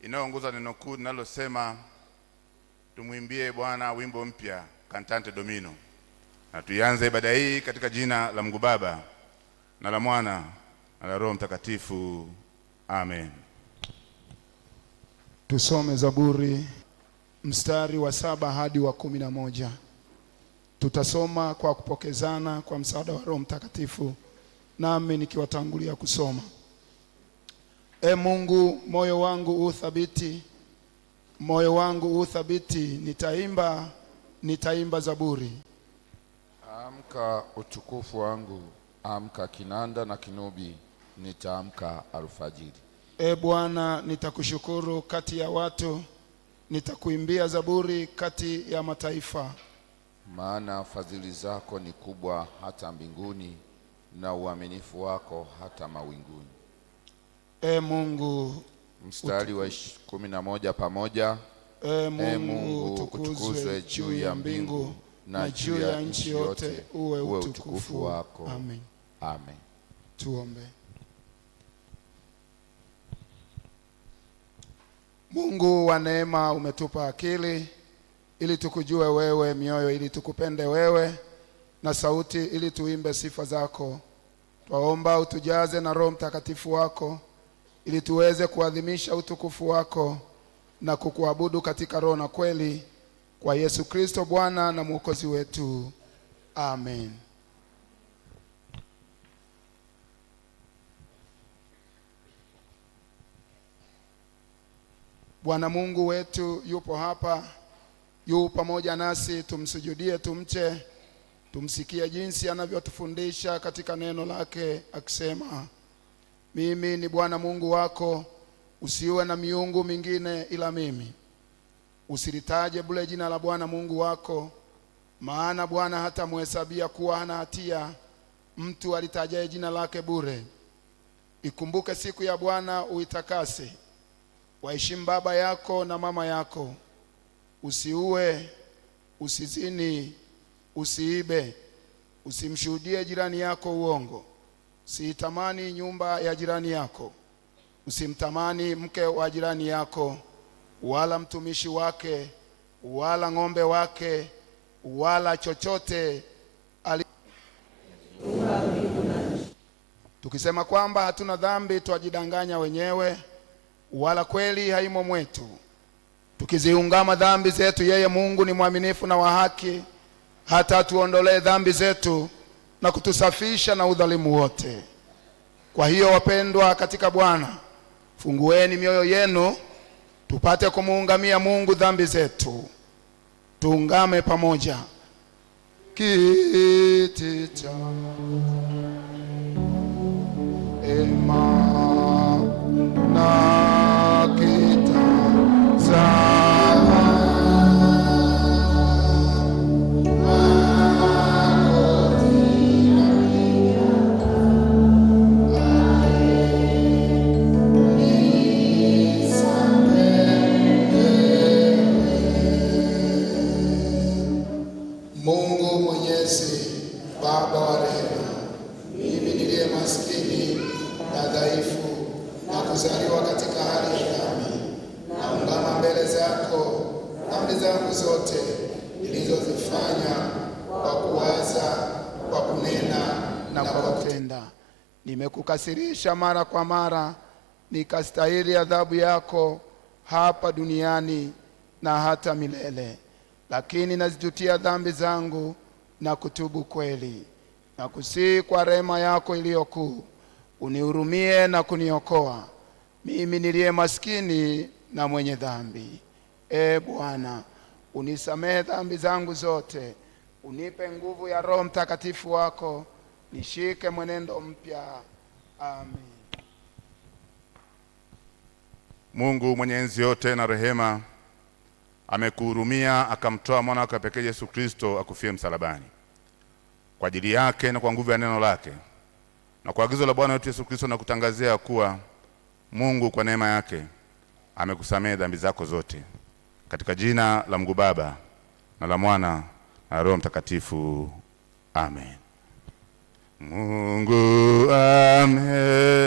inayoongoza neno kuu linalosema tumwimbie Bwana wimbo mpya, Cantante Domino. Na tuianze ibada hii katika jina la Mungu Baba na la Mwana na la Roho Mtakatifu. Amen. Tusome Zaburi mstari wa 7 hadi wa 11. Tutasoma kwa kupokezana kwa msaada wa Roho Mtakatifu, nami nikiwatangulia kusoma. E Mungu, moyo wangu uthabiti, moyo wangu uthabiti, nitaimba zaburi. Amka utukufu wangu, amka kinanda na kinubi, nitaamka alfajiri. E Bwana, nitakushukuru kati ya watu, nitakuimbia zaburi kati ya mataifa. Maana fadhili zako ni kubwa hata mbinguni, na uaminifu wako hata mawinguni. E Mungu, mstari wa 11 pamoja. E Mungu, utukuzwe juu ya mbingu, na juu ya nchi yote uwe utukufu wako. Amen. Amen. Tuombe. Mungu wa neema, umetupa akili ili tukujue wewe, mioyo ili tukupende wewe, na sauti ili tuimbe sifa zako. Twaomba utujaze na Roho Mtakatifu wako ili tuweze kuadhimisha utukufu wako na kukuabudu katika roho na kweli, kwa Yesu Kristo Bwana na Mwokozi wetu. Amen. Bwana Mungu wetu yupo hapa, yu pamoja nasi. Tumsujudie, tumche, tumsikie jinsi anavyotufundisha katika neno lake akisema, mimi ni Bwana Mungu wako, usiwe na miungu mingine ila mimi. Usilitaje bure jina la Bwana Mungu wako, maana Bwana hata muhesabia kuwa hana hatia mtu alitajaye jina lake bure. Ikumbuke siku ya Bwana uitakase. Waheshimu baba yako na mama yako. Usiue, usizini, usiibe, usimshuhudie jirani yako uongo. Usitamani nyumba ya jirani yako. Usimtamani mke wa jirani yako, wala mtumishi wake, wala ng'ombe wake, wala chochote Tukisema kwamba hatuna dhambi, twajidanganya wenyewe, wala kweli haimo mwetu. Tukiziungama dhambi zetu, yeye Mungu ni mwaminifu na wa haki, hata atuondolee dhambi zetu na kutusafisha na udhalimu wote. Kwa hiyo wapendwa katika Bwana, fungueni mioyo yenu tupate kumuungamia Mungu dhambi zetu. Tuungame pamoja. Kiti cha ema na Mungu Mwenyezi, Baba wa rehema, mimi niliye maskini na dhaifu na kuzaliwa katika hali ya dhambi, naungama mbele zako dhambi zangu zote nilizozifanya kwa kuwaza, kwa kunena na kwa kutenda. Nimekukasirisha mara kwa mara, nikastahili adhabu yako hapa duniani na hata milele. Lakini nazijutia dhambi zangu na kutubu kweli, na kusihi kwa rehema yako iliyokuu unihurumie na kuniokoa mimi niliye maskini na mwenye dhambi. E Bwana, unisamehe dhambi zangu zote, unipe nguvu ya Roho Mtakatifu wako, nishike mwenendo mpya. Amen. Mungu mwenye enzi yote na rehema amekuhurumia, akamtoa mwana wake pekee Yesu Kristo akufie msalabani. Kwa ajili yake na kwa nguvu ya neno lake na kwa agizo la Bwana wetu Yesu Kristo, na kutangazia kuwa Mungu kwa neema yake amekusamehe dhambi zako zote, katika jina la Mungu Baba na la Mwana na Roho Mtakatifu. Amen. Mungu ameni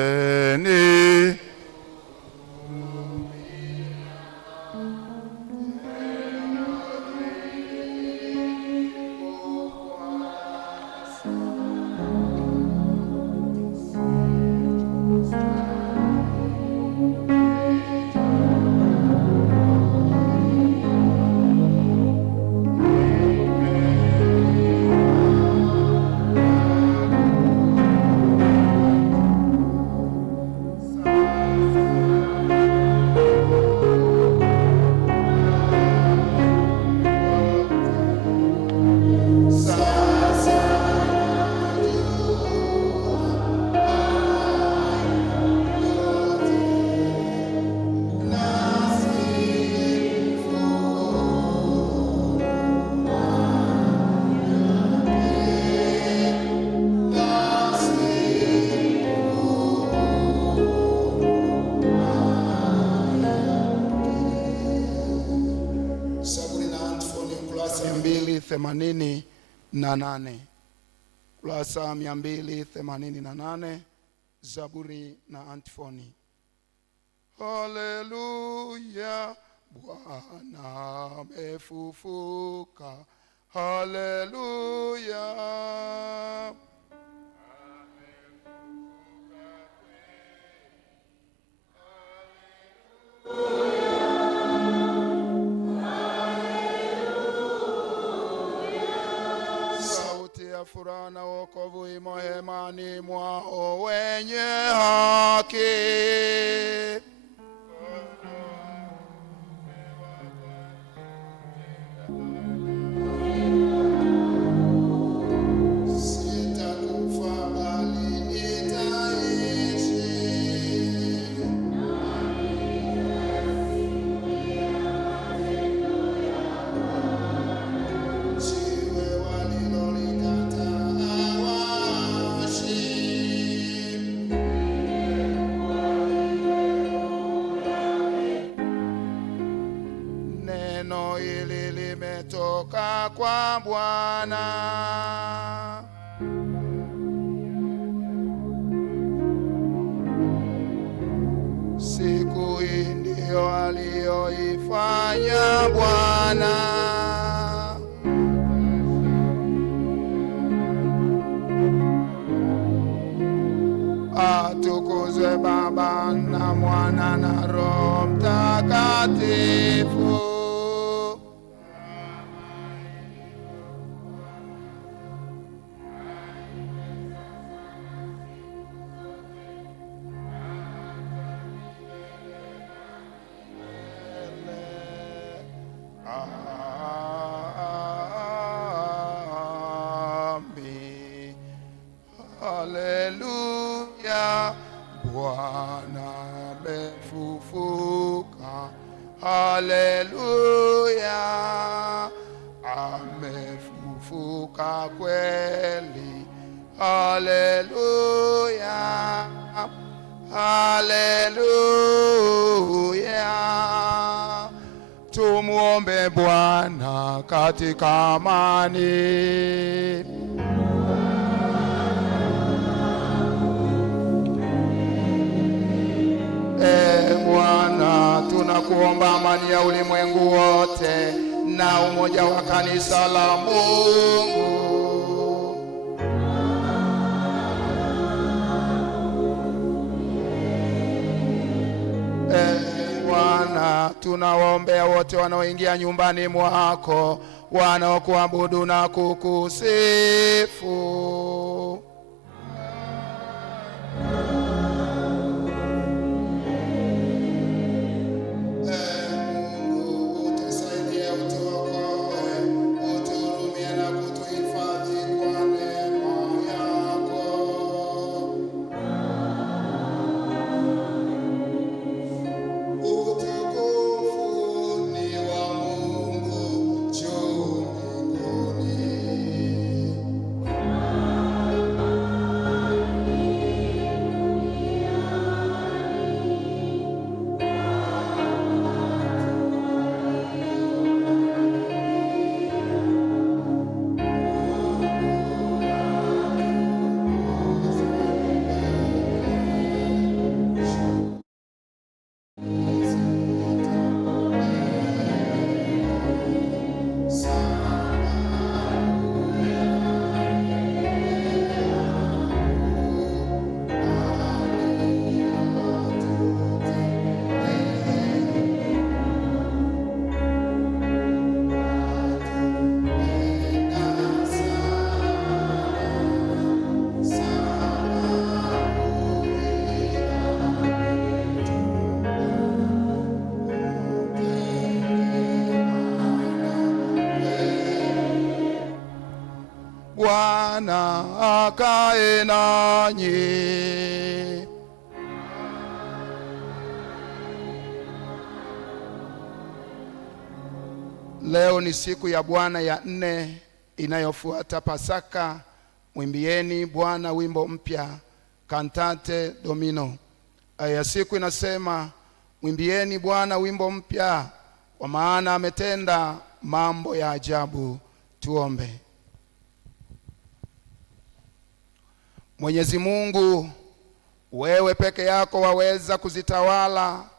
288. Kurasa 288, Zaburi na antifoni. Haleluya, Bwana amefufuka. Haleluya. Sauti ya furaha na wokovu imo hemani mwao wenye haki. Sitakufa bali nitaishi. Jiwe walilolikataa waashi. Neno hili limetoka kwa Bwana. Siku hii ndio aliyoifanya Bwana. Atukuzwe Baba na Mwana na Roho Mtakatifu. Amen. Haleluya, Bwana amefufuka. Haleluya, amefufuka kweli. Haleluya, haleluya. Tumuombe Bwana katika amani. Bwana, tunakuomba amani ya ulimwengu wote na umoja wa kanisa la Mungu. Bwana, tunawaombea wote wanaoingia nyumbani mwako, wanaokuabudu na kukusifu. Bwana akae nanyi. Leo ni siku ya Bwana ya 4 inayofuata Pasaka. Mwimbieni Bwana wimbo mpya, Cantate Domino. Aya siku inasema, mwimbieni Bwana wimbo mpya, kwa maana ametenda mambo ya ajabu. Tuombe. Mwenyezi Mungu, wewe peke yako waweza kuzitawala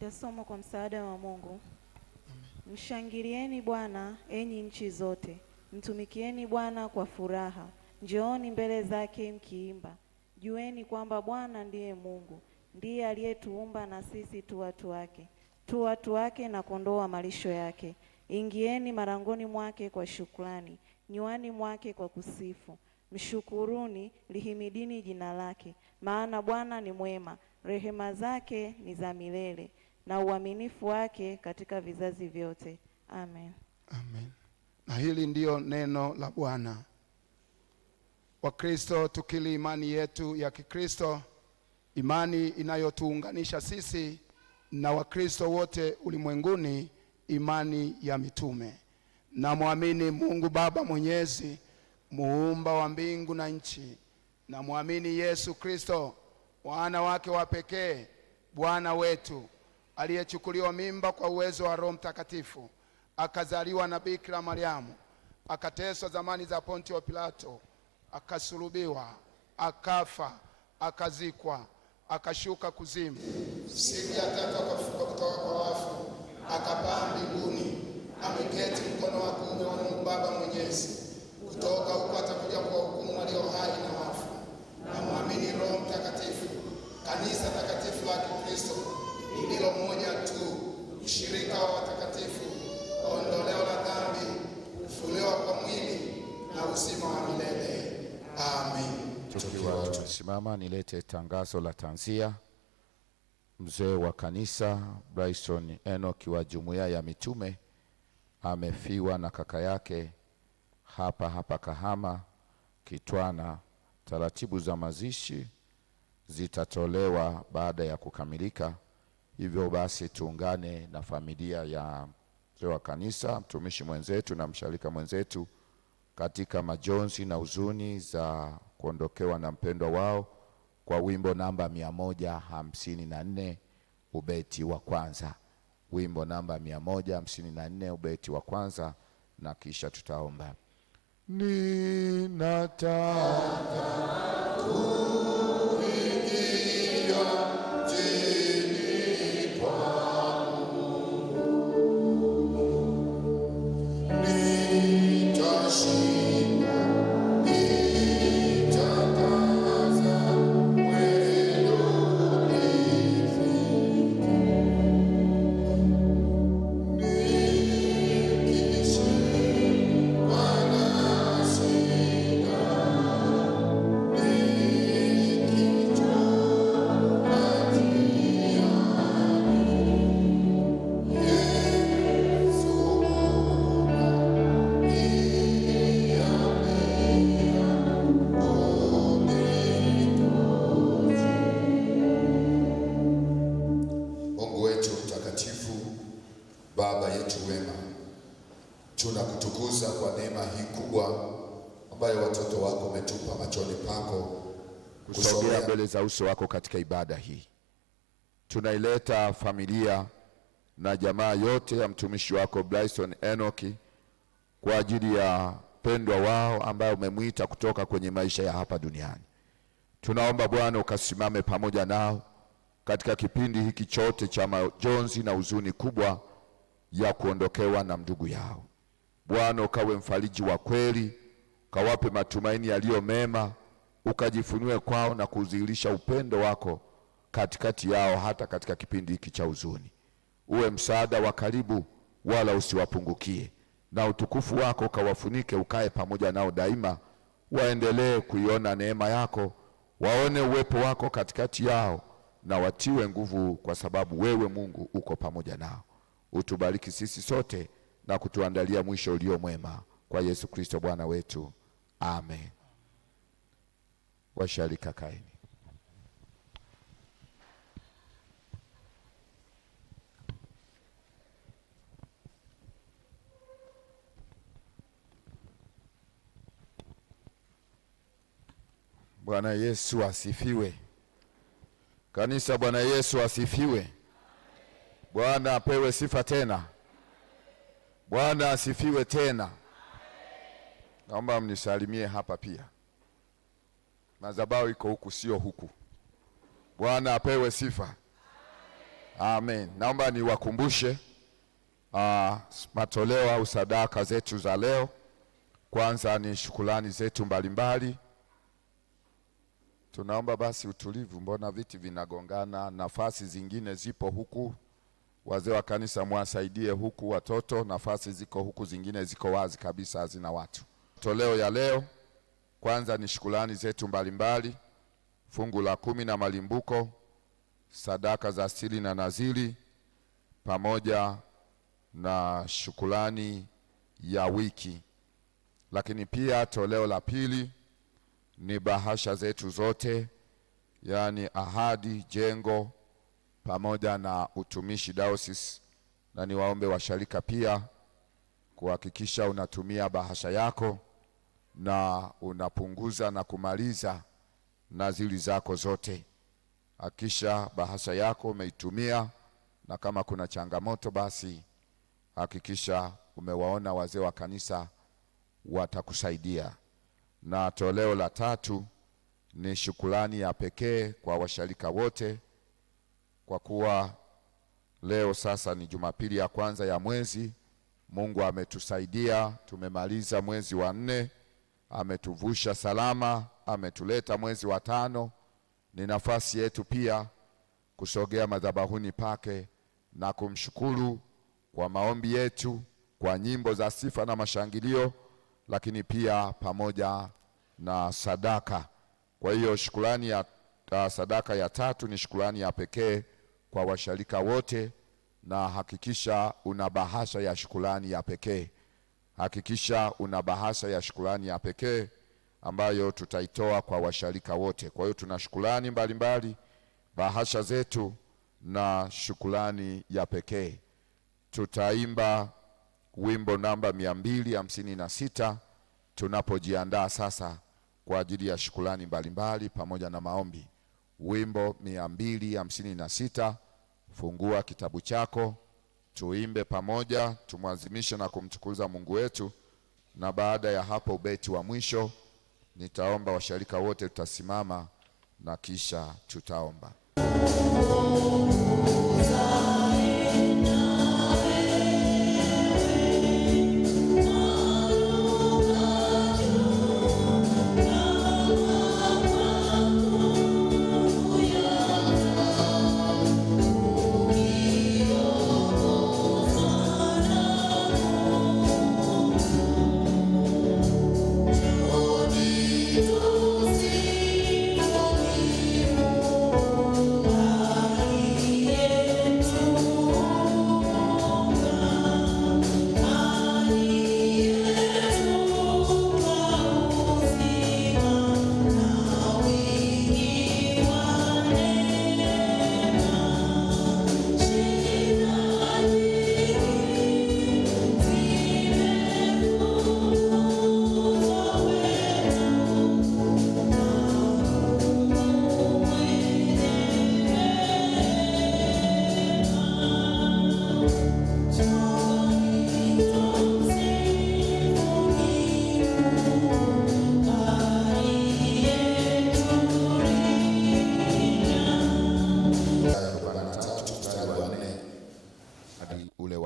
Tasoma kwa msaada wa Mungu. Mshangilieni Bwana, enyi nchi zote. Mtumikieni Bwana kwa furaha. Njooni mbele zake mkiimba. Jueni kwamba Bwana ndiye Mungu. Ndiye aliyetuumba na sisi tu watu wake. Tu watu wake na kondoo wa malisho yake. Ingieni marangoni mwake kwa shukrani. Nywani mwake kwa kusifu. Mshukuruni, lihimidini jina lake. Maana Bwana ni mwema. Rehema zake ni za milele, na uaminifu wake katika vizazi vyote. Amen. Amen. Na hili ndiyo neno la Bwana. Wakristo tukili imani yetu ya Kikristo, imani inayotuunganisha sisi na Wakristo wote ulimwenguni, imani ya mitume. Na muamini Mungu Baba Mwenyezi, muumba wa mbingu na nchi. Na muamini Yesu Kristo, mwana wake wa pekee, Bwana wetu, aliyechukuliwa mimba kwa uwezo wa Roho Mtakatifu, akazaliwa na Bikira Mariamu, akateswa zamani za Pontio Pilato, akasulubiwa, akafa, akazikwa, akashuka kuzimu. Siku ya tatu akafufuka kutoka kwa wafu, akapaa mbinguni, ameketi mkono wa kuume wa Mungu Baba Mwenyezi. Kutoka huko atakuja kuwahukumu walio hai na wafu. Na muamini Roho Mtakatifu, kanisa takatifu la Kikristo, lililo moja tu, ushirika wa watakatifu, ondoleo la dhambi, kufufuliwa kwa mwili na uzima wa milele. Amen. Tukiwa tumesimama, nilete tangazo la tanzia. Mzee wa kanisa Bryson Enoch wa Jumuiya ya Mitume amefiwa na kaka yake hapa Kahama Kitwana. Taratibu za mazishi zitatolewa baada ya kukamilika. Hivyo basi tuungane na familia ya mzee wa kanisa, mtumishi mwenzetu na msharika mwenzetu katika majonzi na huzuni za kuondokewa na mpendwa wao kwa wimbo namba 154 ubeti wa kwanza. Wimbo namba 154 ubeti wa kwanza, na kisha tutaomba. ninataka kuingia chini pangu, nitashinda, nitakaza mwendo nifike, nikishikwa na shida, nikichoka njiani, Yesu unaniambia Mungu wetu mtakatifu, Baba yetu wema, tunakutukuza kwa neema hii kubwa ambayo watoto wako umetupa machoni pako kusogea mbele za uso wako katika ibada hii. Tunaileta familia na jamaa yote ya mtumishi wako Bryson Enoch kwa ajili ya pendwa wao ambaye umemwita kutoka kwenye maisha ya hapa duniani. Tunaomba Bwana ukasimame pamoja nao katika kipindi hiki chote cha majonzi na huzuni kubwa ya kuondokewa na ndugu yao. Bwana ukawe mfariji wa kweli, ukawape matumaini yaliyo mema, ukajifunue kwao na kudhihirisha upendo wako katikati yao hata katika kipindi hiki cha huzuni. Uwe msaada wa karibu wala usiwapungukie, na utukufu wako ukawafunike, ukae pamoja nao daima. Waendelee kuiona neema yako, waone uwepo wako katikati yao, na watiwe nguvu, kwa sababu wewe Mungu uko pamoja nao. Utubariki sisi sote na kutuandalia mwisho ulio mwema, kwa Yesu Kristo Bwana wetu, amen. Washarika kaini. Bwana Yesu asifiwe. Kanisa, Bwana Yesu asifiwe. Bwana apewe sifa tena. Bwana asifiwe tena. Naomba mnisalimie hapa pia. Madhabahu iko huku, sio huku. Bwana apewe sifa. Amen. Naomba niwakumbushe matoleo au sadaka zetu za leo. Kwanza ni shukrani zetu mbalimbali. Tunaomba basi utulivu, mbona viti vinagongana, nafasi zingine zipo huku. Wazee wa kanisa mwasaidie huku, watoto nafasi ziko huku, zingine ziko wazi kabisa, hazina watu. Toleo ya leo kwanza ni shukrani zetu mbalimbali, fungu la 10 na malimbuko, sadaka za asili na nazili, pamoja na shukrani ya wiki. Lakini pia toleo la pili ni bahasha zetu zote, yani ahadi, jengo, pamoja na utumishi diocese. Na niwaombe washarika pia kuhakikisha unatumia bahasha yako na unapunguza na kumaliza nazili zako zote. Hakikisha bahasha yako umeitumia, na kama kuna changamoto basi hakikisha umewaona wazee wa kanisa, watakusaidia. Na toleo la tatu ni shukrani ya pekee kwa washarika wote, kwa kuwa leo sasa ni Jumapili ya kwanza ya mwezi. Mungu ametusaidia, tumemaliza mwezi wa 4, ametuvusha salama, ametuleta mwezi wa 5. Ni nafasi yetu pia kusogea madhabahuni pake na kumshukuru kwa maombi yetu, kwa nyimbo za sifa na mashangilio, lakini pia pamoja na sadaka. Kwa hiyo shukrani ya sadaka ya tatu ni shukrani ya pekee kwa washarika wote, na hakikisha una bahasha ya shukrani ya pekee. Hakikisha una bahasha ya shukrani ya pekee ambayo tutaitoa kwa washarika wote. Kwa hiyo tuna shukrani mbalimbali, bahasha zetu na shukrani ya pekee. Tutaimba wimbo namba 256 tunapojiandaa sasa kwa ajili ya shukrani mbalimbali pamoja na maombi. Wimbo 256, fungua kitabu chako, tuimbe pamoja, tumwazimishe na kumtukuza Mungu wetu na baada ya hapo ubeti wa mwisho nitaomba washirika wote tutasimama na kisha tutaomba.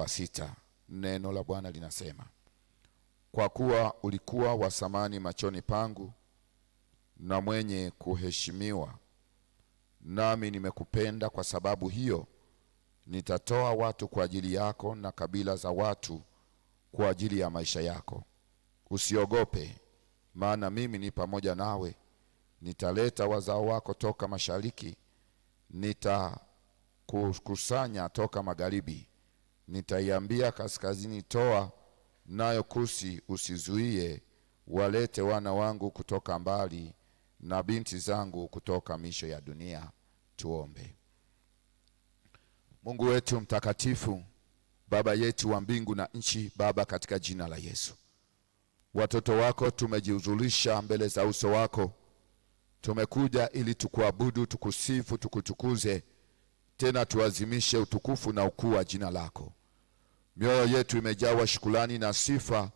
Sita. Neno la Bwana linasema, kwa kuwa ulikuwa wa thamani machoni pangu na mwenye kuheshimiwa, nami nimekupenda, kwa sababu hiyo nitatoa watu kwa ajili yako na kabila za watu kwa ajili ya maisha yako. Usiogope, maana mimi ni pamoja nawe. Nitaleta wazao wako toka mashariki, nitakukusanya toka magharibi. Nitaiambia kaskazini, toa, nayo kusi usizuie. Walete wana wangu kutoka mbali na binti zangu kutoka misho ya dunia. Tuombe. Mungu wetu mtakatifu, Baba yetu wa mbingu na nchi, Baba, katika jina la Yesu, watoto wako tumejiuzulisha mbele za uso wako. Tumekuja ili tukuabudu, tukusifu, tukutukuze, tena tuazimishe utukufu na ukuu wa jina lako. Mioyo yetu imejawa shukrani na sifa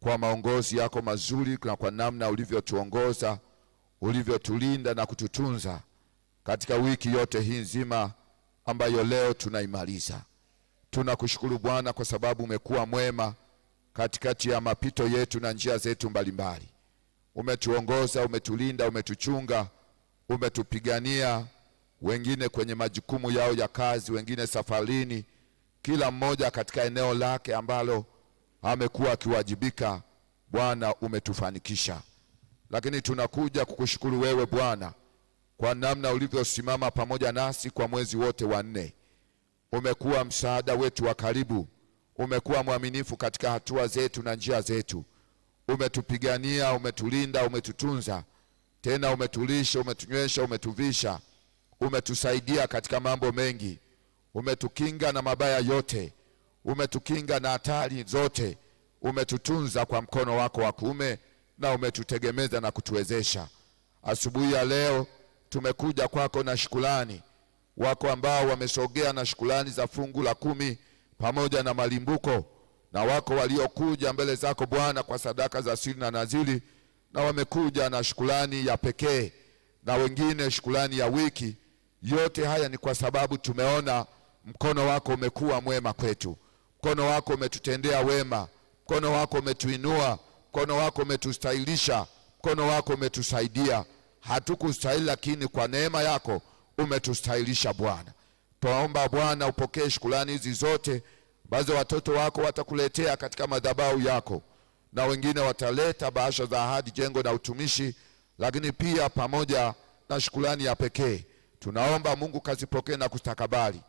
kwa maongozi yako mazuri na kwa namna ulivyotuongoza, ulivyotulinda na kututunza katika wiki yote hii nzima ambayo leo tunaimaliza. Tunakushukuru Bwana kwa sababu umekuwa mwema katikati ya mapito yetu na njia zetu mbalimbali. Umetuongoza, umetulinda, umetuchunga, umetupigania, wengine kwenye majukumu yao ya kazi, wengine safarini, kila mmoja katika eneo lake ambalo amekuwa akiwajibika. Bwana, umetufanikisha. Lakini tunakuja kukushukuru wewe Bwana kwa namna ulivyosimama pamoja nasi kwa mwezi wote wa 4. Umekuwa msaada wetu wa karibu, umekuwa mwaminifu katika hatua zetu na njia zetu. Umetupigania, umetulinda, umetutunza, tena umetulisha, umetunywesha, umetuvisha, umetusaidia katika mambo mengi. Umetukinga na mabaya yote, umetukinga na hatari zote, umetutunza kwa mkono wako wa kuume na umetutegemeza na kutuwezesha. Asubuhi ya leo tumekuja kwako na shukrani. Wako ambao wamesogea na shukrani za fungu la 10 pamoja na malimbuko, na wako waliokuja mbele zako Bwana kwa sadaka za siri na nazili, na wamekuja na shukrani ya pekee, na wengine shukrani ya wiki. Yote haya ni kwa sababu tumeona mkono wako umekuwa mwema kwetu. Mkono wako umetutendea wema, mkono wako umetuinua, mkono wako umetustahilisha, mkono wako umetusaidia. Hatukustahili, lakini kwa neema yako umetustahilisha Bwana. Tunaomba Bwana upokee shukrani hizi zote ambazo watoto wako watakuletea katika madhabahu yako, na wengine wataleta bahasha za ahadi, jengo na utumishi, lakini pia pamoja na shukrani ya pekee. Tunaomba Mungu kazipokee na kustakabali,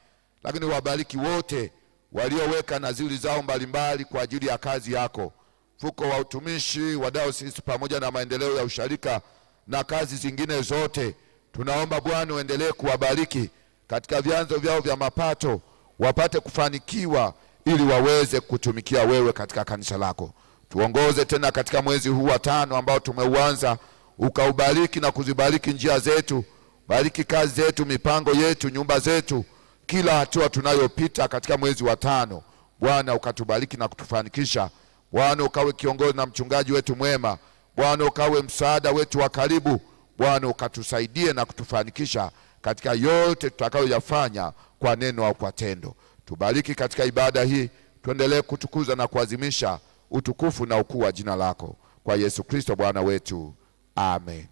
lakini wabariki wote walioweka naziri zao mbalimbali kwa ajili ya kazi yako, mfuko wa utumishi wa dayosisi pamoja na maendeleo ya usharika na kazi zingine zote. Tunaomba Bwana uendelee kuwabariki katika vyanzo vyao vya mapato, wapate kufanikiwa ili waweze kutumikia wewe katika kanisa lako. Tuongoze tena katika mwezi huu wa 5 ambao tumeuanza, ukaubariki na kuzibariki njia zetu, bariki kazi zetu, mipango yetu, nyumba zetu, kila hatua tunayopita katika mwezi wa 5. Bwana ukatubariki na kutufanikisha Bwana ukawe kiongozi na mchungaji wetu mwema. Bwana ukawe msaada wetu wa karibu. Bwana ukatusaidie na kutufanikisha katika yote tutakayoyafanya kwa neno au kwa tendo. Tubariki katika ibada hii, tuendelee kutukuza na kuadhimisha utukufu na ukuu wa jina lako, kwa Yesu Kristo Bwana wetu, amen.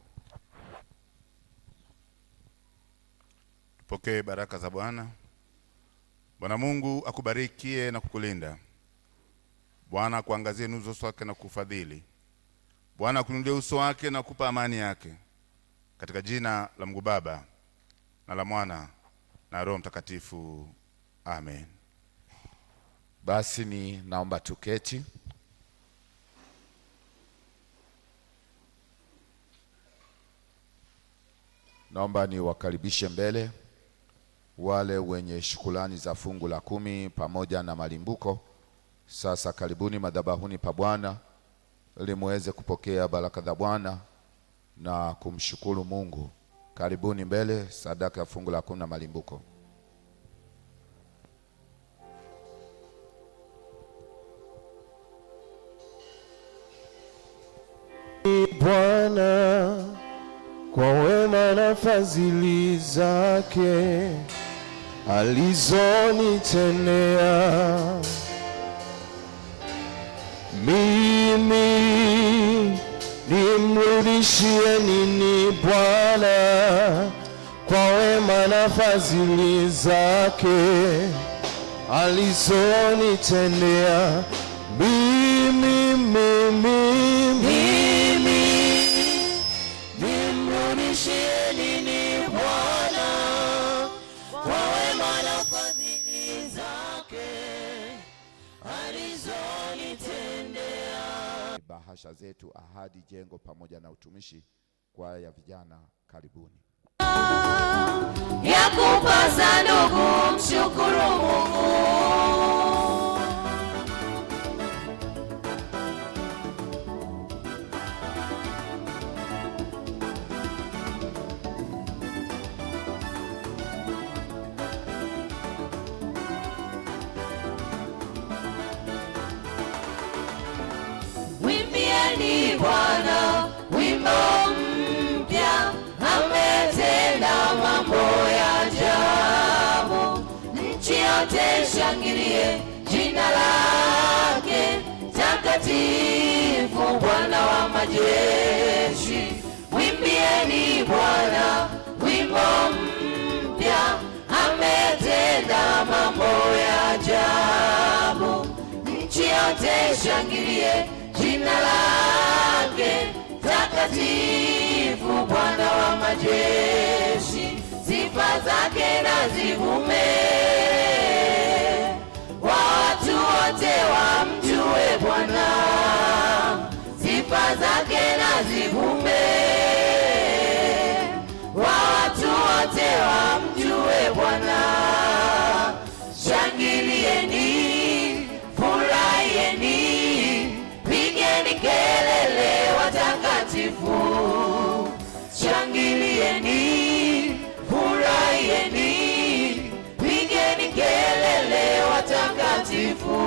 Tupokee baraka za Bwana. Bwana Mungu akubarikie na kukulinda. Bwana akuangazie nuru za uso wake na kukufadhili. Bwana akuinulie uso wake na kukupa amani yake. Katika jina la Mungu Baba na la Mwana na Roho Mtakatifu, amen. Basi naomba tuketi. Naomba niwakaribishe mbele wale wenye shukrani za fungu la 10 pamoja na malimbuko. Sasa karibuni madhabahuni pa Bwana ili muweze kupokea baraka za Bwana na kumshukuru Mungu. Karibuni mbele, sadaka ya fungu la 10 na malimbuko. Bwana kwa wema na fadhili zake alizonitendea, mimi nimrudishie nini Bwana kwa wema na fadhili zake alizonitendea. Mimi nimrudishie nini Bwana kwa wema na fadhili zake alizonitendea. Bahasha zetu, ahadi, jengo pamoja na utumishi. Kwaya ya vijana, karibuni. Ya kupasa ndugu mshukuru Mungu. Wimbieni Bwana wimbo mpya, ametenda mambo ya ajabu. Nchi yote shangilie jina lake takatifu, Bwana wa majeshi. Wimbieni Bwana wimbo mpya, ametenda mambo ya ajabu. Nchi yote shangilie jina lake takatifu, Bwana wa majeshi. Sifa zake na zivume, watu wote wamjue Bwana. Sifa zake na zivume, watu wote wamjue Bwana. Shangilieni, furahieni, pigeni kelele watakatifu. Shangilieni, furahieni, pigeni kelele watakatifu.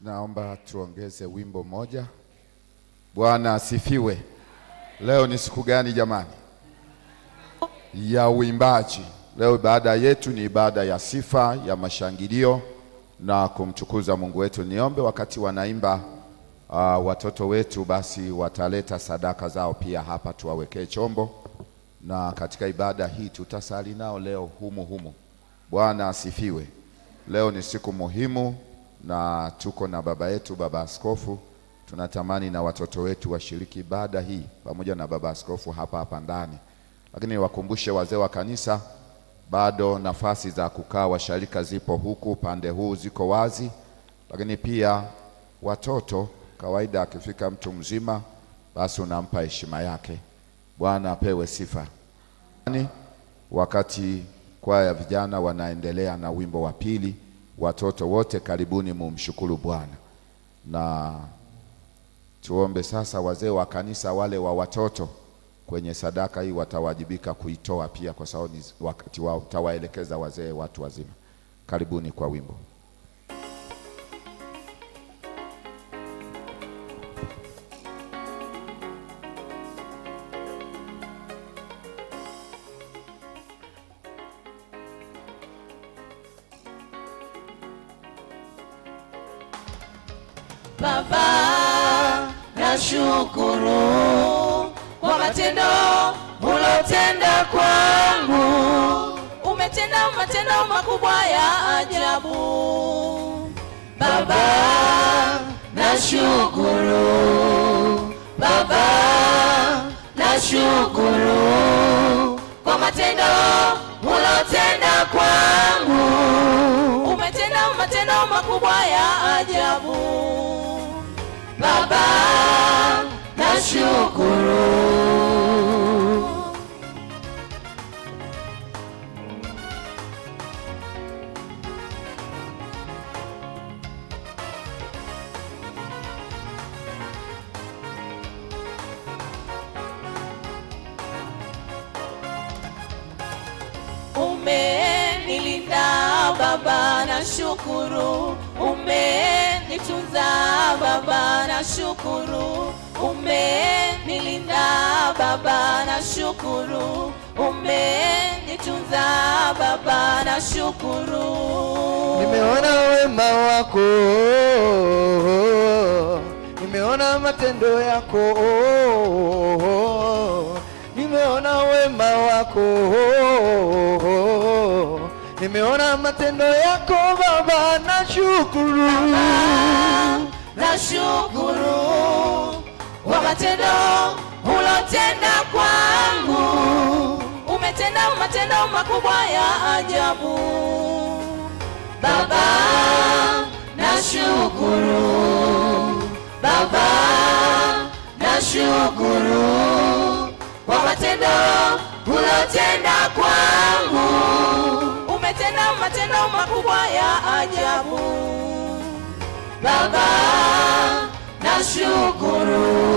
Naomba tuongeze wimbo moja. Bwana asifiwe. Leo ni siku gani jamani? Ya uimbaji. Leo ibada yetu ni ibada ya sifa, ya mashangilio na kumtukuza Mungu wetu. Niombe wakati wanaimba watoto wetu basi wataleta sadaka zao pia hapa tuwawekee chombo, na katika ibada hii tutasali nao leo humu. Bwana asifiwe. Leo ni siku muhimu na tuko na baba yetu, baba askofu. Tunatamani na watoto wetu washiriki ibada hii pamoja na baba askofu hapa ndani. Lakini wakumbushe wazee wa kanisa, bado nafasi za kukaa washarika zipo huku pande huu ziko wazi. Lakini pia watoto, kawaida akifika mtu mzima basi unampa heshima yake. Bwana apewe sifa. Wakati kwaya ya vijana wanaendelea na wimbo wa pili, watoto wote karibuni mumshukuru Bwana. Na tuombe sasa wazee wa kanisa wale wa watoto kwenye sadaka hii watawajibika kuitoa pia, kwa sababu ni wakati wao. Tawaelekeza wazee, watu wazima. Karibuni kwa wimbo. Baba, nashukuru kwa matendo ulotenda kwangu. Umetenda matendo makubwa ya ajabu. Baba, nashukuru. Baba, nashukuru kwa matendo ulotenda kwangu. Umetenda matendo makubwa ya ajabu. Baba, nashukuru. Umenilinda Baba, nashukuru. Umenitunza Baba, nashukuru. Umenilinda Baba, nashukuru. Umenitunza Baba, nashukuru. Nimeona wema wako, nimeona matendo yako, nimeona wema wako, nimeona matendo yako Baba, nashukuru. Baba, nashukuru kwa matendo ulotenda kwangu. Umetenda matendo makubwa ya ajabu. Baba, nashukuru. Baba, nashukuru kwa matendo ulotenda kwangu. Umetenda matendo makubwa ya ajabu. Baba, nashukuru.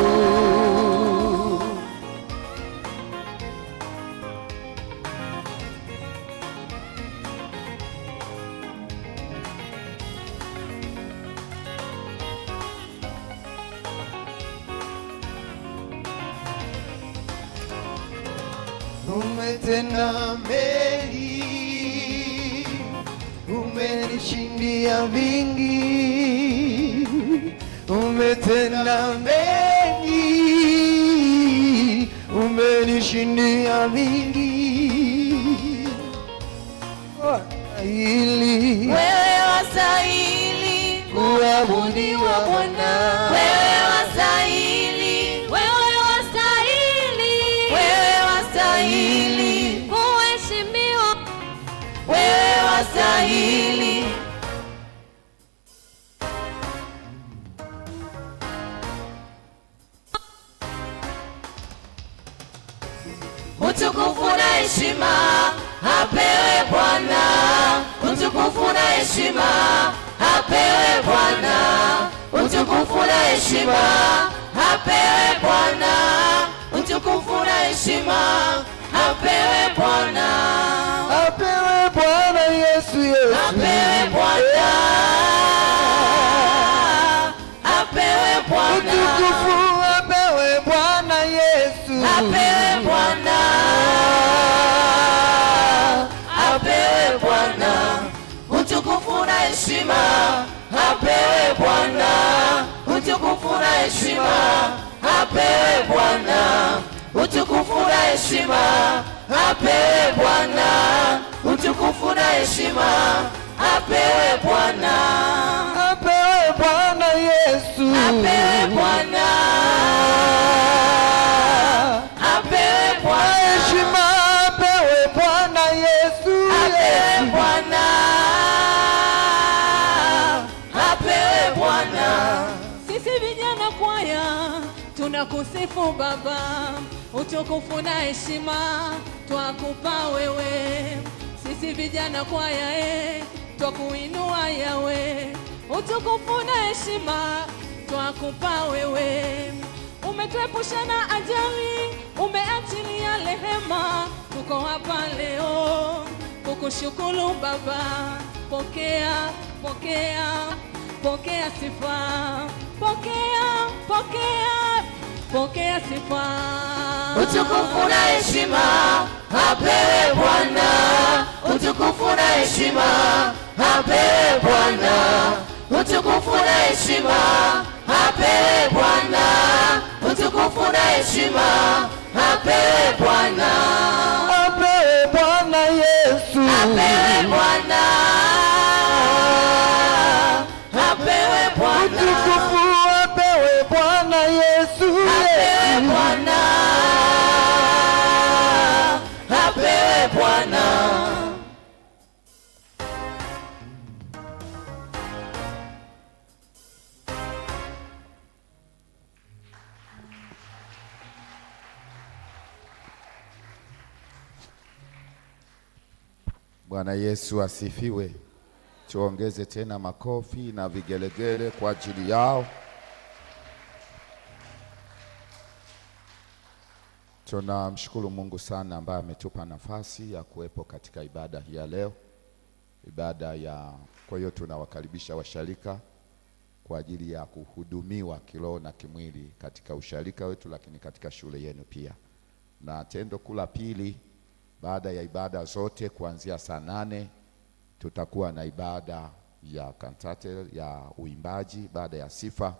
Umetenda mengi, umenishindia vingi. Umetenda mengi, umenishindia vingi. Ili Wewe wastahili kuabudiwa Bwana, wewe wastahili, wewe wastahili, wewe wastahili kuheshimiwa, wewe wastahili. Utukufu na heshima apewe Bwana. Utukufu na heshima apewe Bwana. Utukufu na heshima apewe Bwana. Utukufu na heshima apewe Bwana. apewe Bwana Yesu, Yesu Apewe Bwana. Apewe Bwana. utukufu, apewe Bwana Yesu, Apewe Bwana. Apewe Bwana. Utukufu na heshima apewe Bwana. Utukufu na heshima apewe Bwana. Utukufu na heshima apewe Bwana. Utukufu na heshima apewe Bwana. apewe Bwana Yesu, Apewe Bwana. Apewe Bwana. heshima apewe Bwana Yesu, Apewe Yesu. Bwana. Apewe Bwana. Sisi vijana kwaya tunakusifu Baba, utukufu na heshima twakupa wewe. Sisi vijana kwaya twakuinua Yawe, utukufu na heshima twakupa wewe. umetuepusha na ajali, umeachilia rehema. Tuko hapa leo kukushukuru Baba. Pokea, pokea, pokea sifa, pokea, pokea, pokea sifa. Utukufu na heshima apewe Bwana, utukufu na heshima apewe Bwana, utukufu na heshima apewe Bwana, utukufu na heshima apewe Bwana, apewe Bwana Yesu, apewe Bwana, apewe Bwana, utukufu apewe Bwana Yesu, apewe Bwana, apewe Bwana. Bwana Yesu asifiwe. Tuongeze tena makofi na vigelegele kwa ajili yao. Tunamshukuru Mungu sana ambaye ametupa nafasi ya kuwepo katika ibada hii ya leo. Kwa hiyo tunawakaribisha washarika kwa ajili ya kuhudumiwa kiroho na kimwili katika usharika wetu, lakini katika shule yenu pia. Na tendo kula pili, baada ya ibada zote kuanzia saa 8 tutakuwa na ibada ya kantate ya uimbaji baada ya sifa,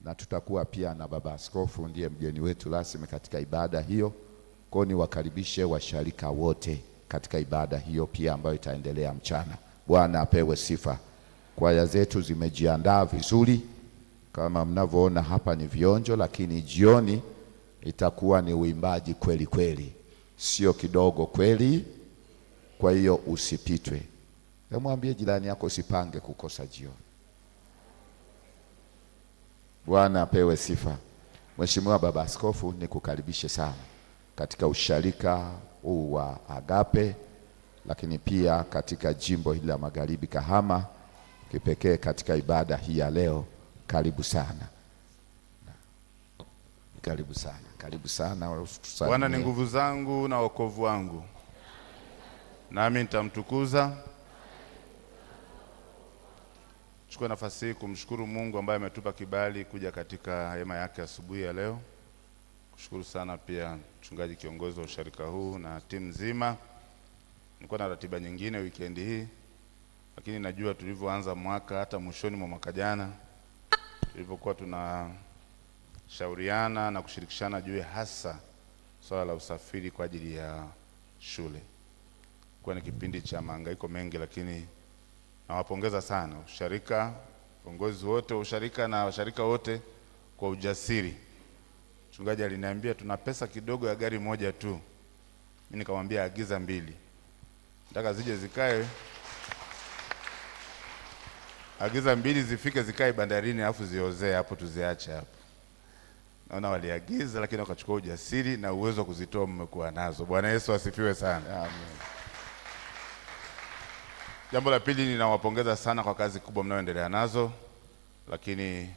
na tutakuwa pia na baba askofu ndiye mgeni wetu rasmi katika ibada hiyo. Kwa hiyo niwakaribishe washarika wote katika ibada hiyo pia ambayo itaendelea mchana. Bwana apewe sifa. Kwaya zetu zimejiandaa vizuri kama mnavyoona hapa, ni vionjo, lakini jioni itakuwa ni uimbaji kweli kweli, sio kidogo kweli. Kwa hiyo usipitwe. Mwambie jirani yako usipange kukosa jioni. Bwana apewe sifa. Mheshimiwa baba askofu, nikukaribishe sana katika usharika huu wa Agape, lakini pia katika jimbo hili la Magharibi Kahama, kipekee katika ibada hii ya leo. Karibu sana. Karibu sana. Karibu sana. Bwana ni nguvu zangu na wokovu wangu, nami nitamtukuza. Chukua nafasi hii kumshukuru Mungu ambaye ametupa kibali kuja katika hema yake asubuhi ya leo. Kushukuru sana pia mchungaji kiongozi wa usharika huu na timu nzima. Nilikuwa na ratiba nyingine weekend hii, lakini najua tulivyoanza mwaka, hata mwishoni mwa mwaka jana tulivyokuwa tunashauriana na kushirikishana juu ya hasa swala la usafiri kwa ajili ya shule. Kwa ni kipindi cha mahangaiko mengi, lakini nawapongeza sana usharika, viongozi wote wa usharika na washarika wote kwa ujasiri. Mchungaji aliniambia tuna pesa kidogo ya gari moja tu. Mimi nikamwambia agiza 2. Nataka zije zikae, agiza 2 zifike zikae bandarini, alafu ziozee hapo, tuziache hapo. Naona waliagiza, lakini wakachukua ujasiri na uwezo kuzitoa mmekuwa nazo. Bwana Yesu asifiwe sana. Amen. Jambo la pili, ninawapongeza sana kwa kazi kubwa mnayoendelea nazo, lakini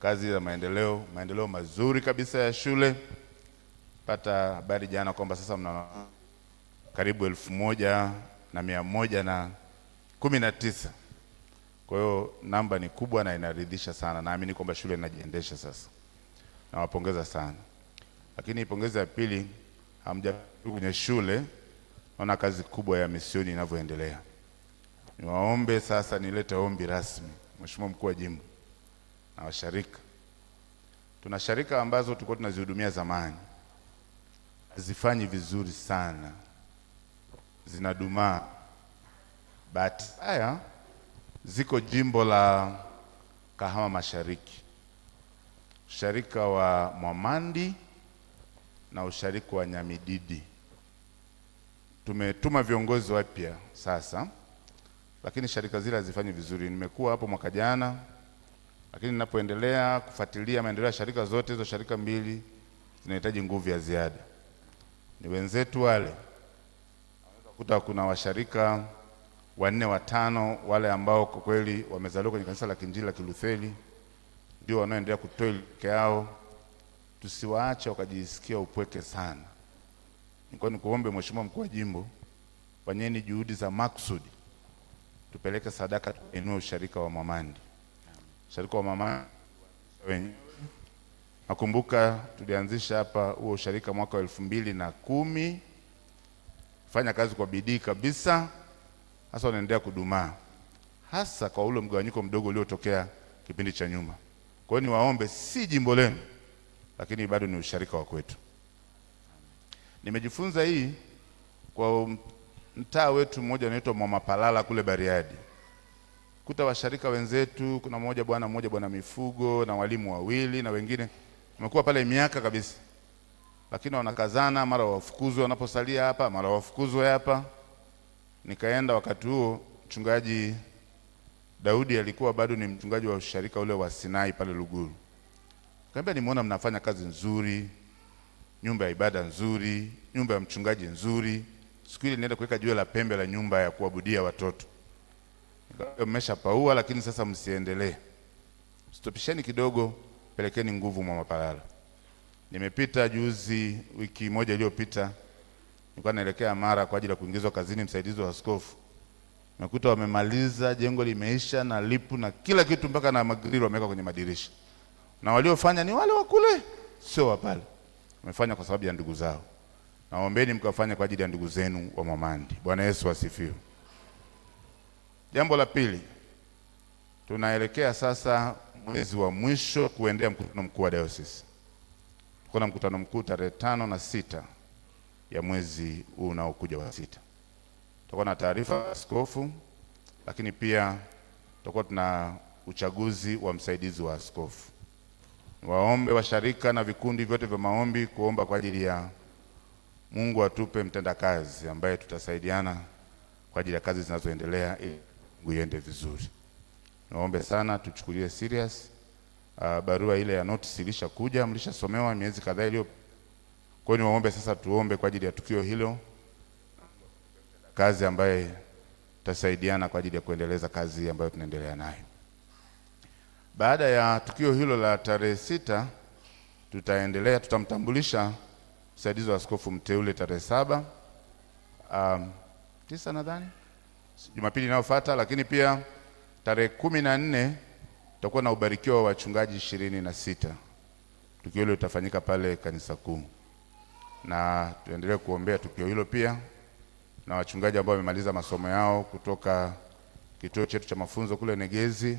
kazi za maendeleo mazuri kabisa ya shule. Pata habari jana kwamba sasa mna karibu 1119. Kwa hiyo namba ni kubwa na inaridhisha sana. Naamini kwamba shule inajiendesha sasa. Nawapongeza sana. Lakini pongezi ya pili, hamja kwenye shule, naona kazi kubwa ya misioni inavyoendelea. Niwaombe sasa, nilete ombi rasmi. Mheshimiwa mkuu wa jimbo na washarika, tuna sharika ambazo tulikuwa tunazihudumia zamani, hazifanyi vizuri sana, zinadumaa. Bahati haya ziko jimbo la Kahama Mashariki, usharika wa Mwamandi na usharika wa Nyamididi. Tumetuma viongozi wapya sasa, lakini sharika zile hazifanyi vizuri. Nimekuwa hapo mwaka jana, lakini ninapoendelea kufuatilia maendeleo ya sharika zote, hizo sharika 2 zinahitaji nguvu ya ziada. Ni wenzetu wale, kuta kuna washarika 4 5 wale ambao kwa kweli wamezaliwa kwenye kanisa la Kinjili la Kilutheri, ndio wanaoendelea kutoa yao tusiwaache wakajisikia upweke sana. Nilikuwa nikuombe Mheshimiwa Mkuu wa Jimbo, fanyeni juhudi za maksudi tupeleke sadaka tuinue usharika wa Mwamandi. Usharika wa Mwamandi wenyewe, nakumbuka tulianzisha hapa huo usharika mwaka wa 2010. Fanya kazi kwa bidii kabisa, hasa unaendelea kudumaa, hasa kwa ule mgawanyiko mdogo uliotokea kipindi cha nyuma. Kwa hiyo niwaombe, si jimbo lenu, lakini bado ni usharika wa kwetu. Nimejifunza hii kwa mtaa wetu mmoja unaitwa Mwamapalala kule Bariadi. Kuta washarika wenzetu, kuna mmoja bwana mifugo na walimu wawili na wengine wamekuwa pale miaka kabisa, lakini wanakazana, mara wafukuzwe wanaposalia hapa, mara wafukuzwe hapa. Nikaenda wakati huo, mchungaji Daudi alikuwa bado ni mchungaji wa usharika ule wa Sinai pale Luguru. Kaambia, nimeona mnafanya kazi nzuri, nyumba ya ibada nzuri, nyumba ya mchungaji nzuri. Siku ile nienda kuweka jiwe la pembe la nyumba ya kuabudia watoto. Nikaambia, mmeshapaua, lakini sasa msiendelee. Stopisheni kidogo, pelekeni nguvu Mwamapalala. Nimepita juzi, wiki moja iliyopita, nilikuwa naelekea Mara kwa ajili ya kuingizwa kazini msaidizi wa askofu. Nakuta wamemaliza, jengo limeisha na lipu na kila kitu, mpaka na magrili wameweka kwenye madirisha. Na waliofanya ni wale wa kule, sio wa pale. Wamefanya kwa sababu ya ndugu zao. Naombeni mkafanye kwa ajili ya ndugu zenu wa Mwamandi. Bwana Yesu asifiwe. Jambo la pili, tunaelekea sasa mwezi wa mwisho kuendea mkutano mkuu wa dayosisi. Kuna mkutano mkuu tarehe 5 na 6 ya mwezi huu unaokuja wa 6. Tutakuwa na taarifa ya askofu, lakini pia tutakuwa tuna uchaguzi wa msaidizi wa askofu. Waombe washarika na vikundi vyote vya maombi kuomba kwa ajili ya Mungu atupe mtendakazi ambaye tutasaidiana kwa ajili ya kazi zinazoendelea ili Mungu iende vizuri. Naombe sana tuchukulie serious. Barua ile ya notice ilishakuja, mlishasomewa miezi kadhaa iliyopita. Kwa hiyo niwaombe sasa tuombe kwa ajili ya tukio hilo, kazi ambaye tutasaidiana kwa ajili ya kuendeleza kazi ambayo tunaendelea nayo. Baada ya tukio hilo la tarehe 6, tutamtambulisha msaidizi wa askofu mteule tarehe 7, 9 nadhani, Jumapili inayofuata. Lakini pia tarehe 14 tutakuwa na ubarikiwa wa wachungaji 26. Tukio hilo litafanyika pale kanisa kuu, na tuendelee kuombea tukio hilo pia, na wachungaji ambao wamemaliza masomo yao kutoka kituo chetu cha mafunzo kule Negezi,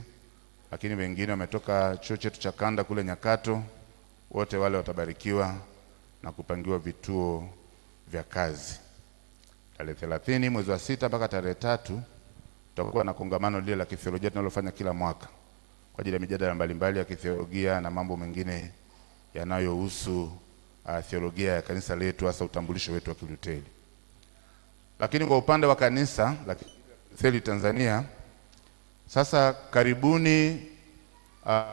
lakini wengine wametoka chuo chetu cha kanda kule Nyakato. Wote wale watabarikiwa na kupangiwa vituo vya kazi. Tarehe 30 mwezi wa 6 mpaka tarehe 3 tutakuwa na kongamano lile la kitheolojia tunalofanya kila mwaka kwa ajili ya mijadala mbalimbali ya kitheolojia na mambo mengine yanayohusu theolojia ya kanisa letu, hasa utambulisho wetu wa Kiluteri. Lakini kwa upande wa kanisa la Kilutheri Tanzania, sasa karibuni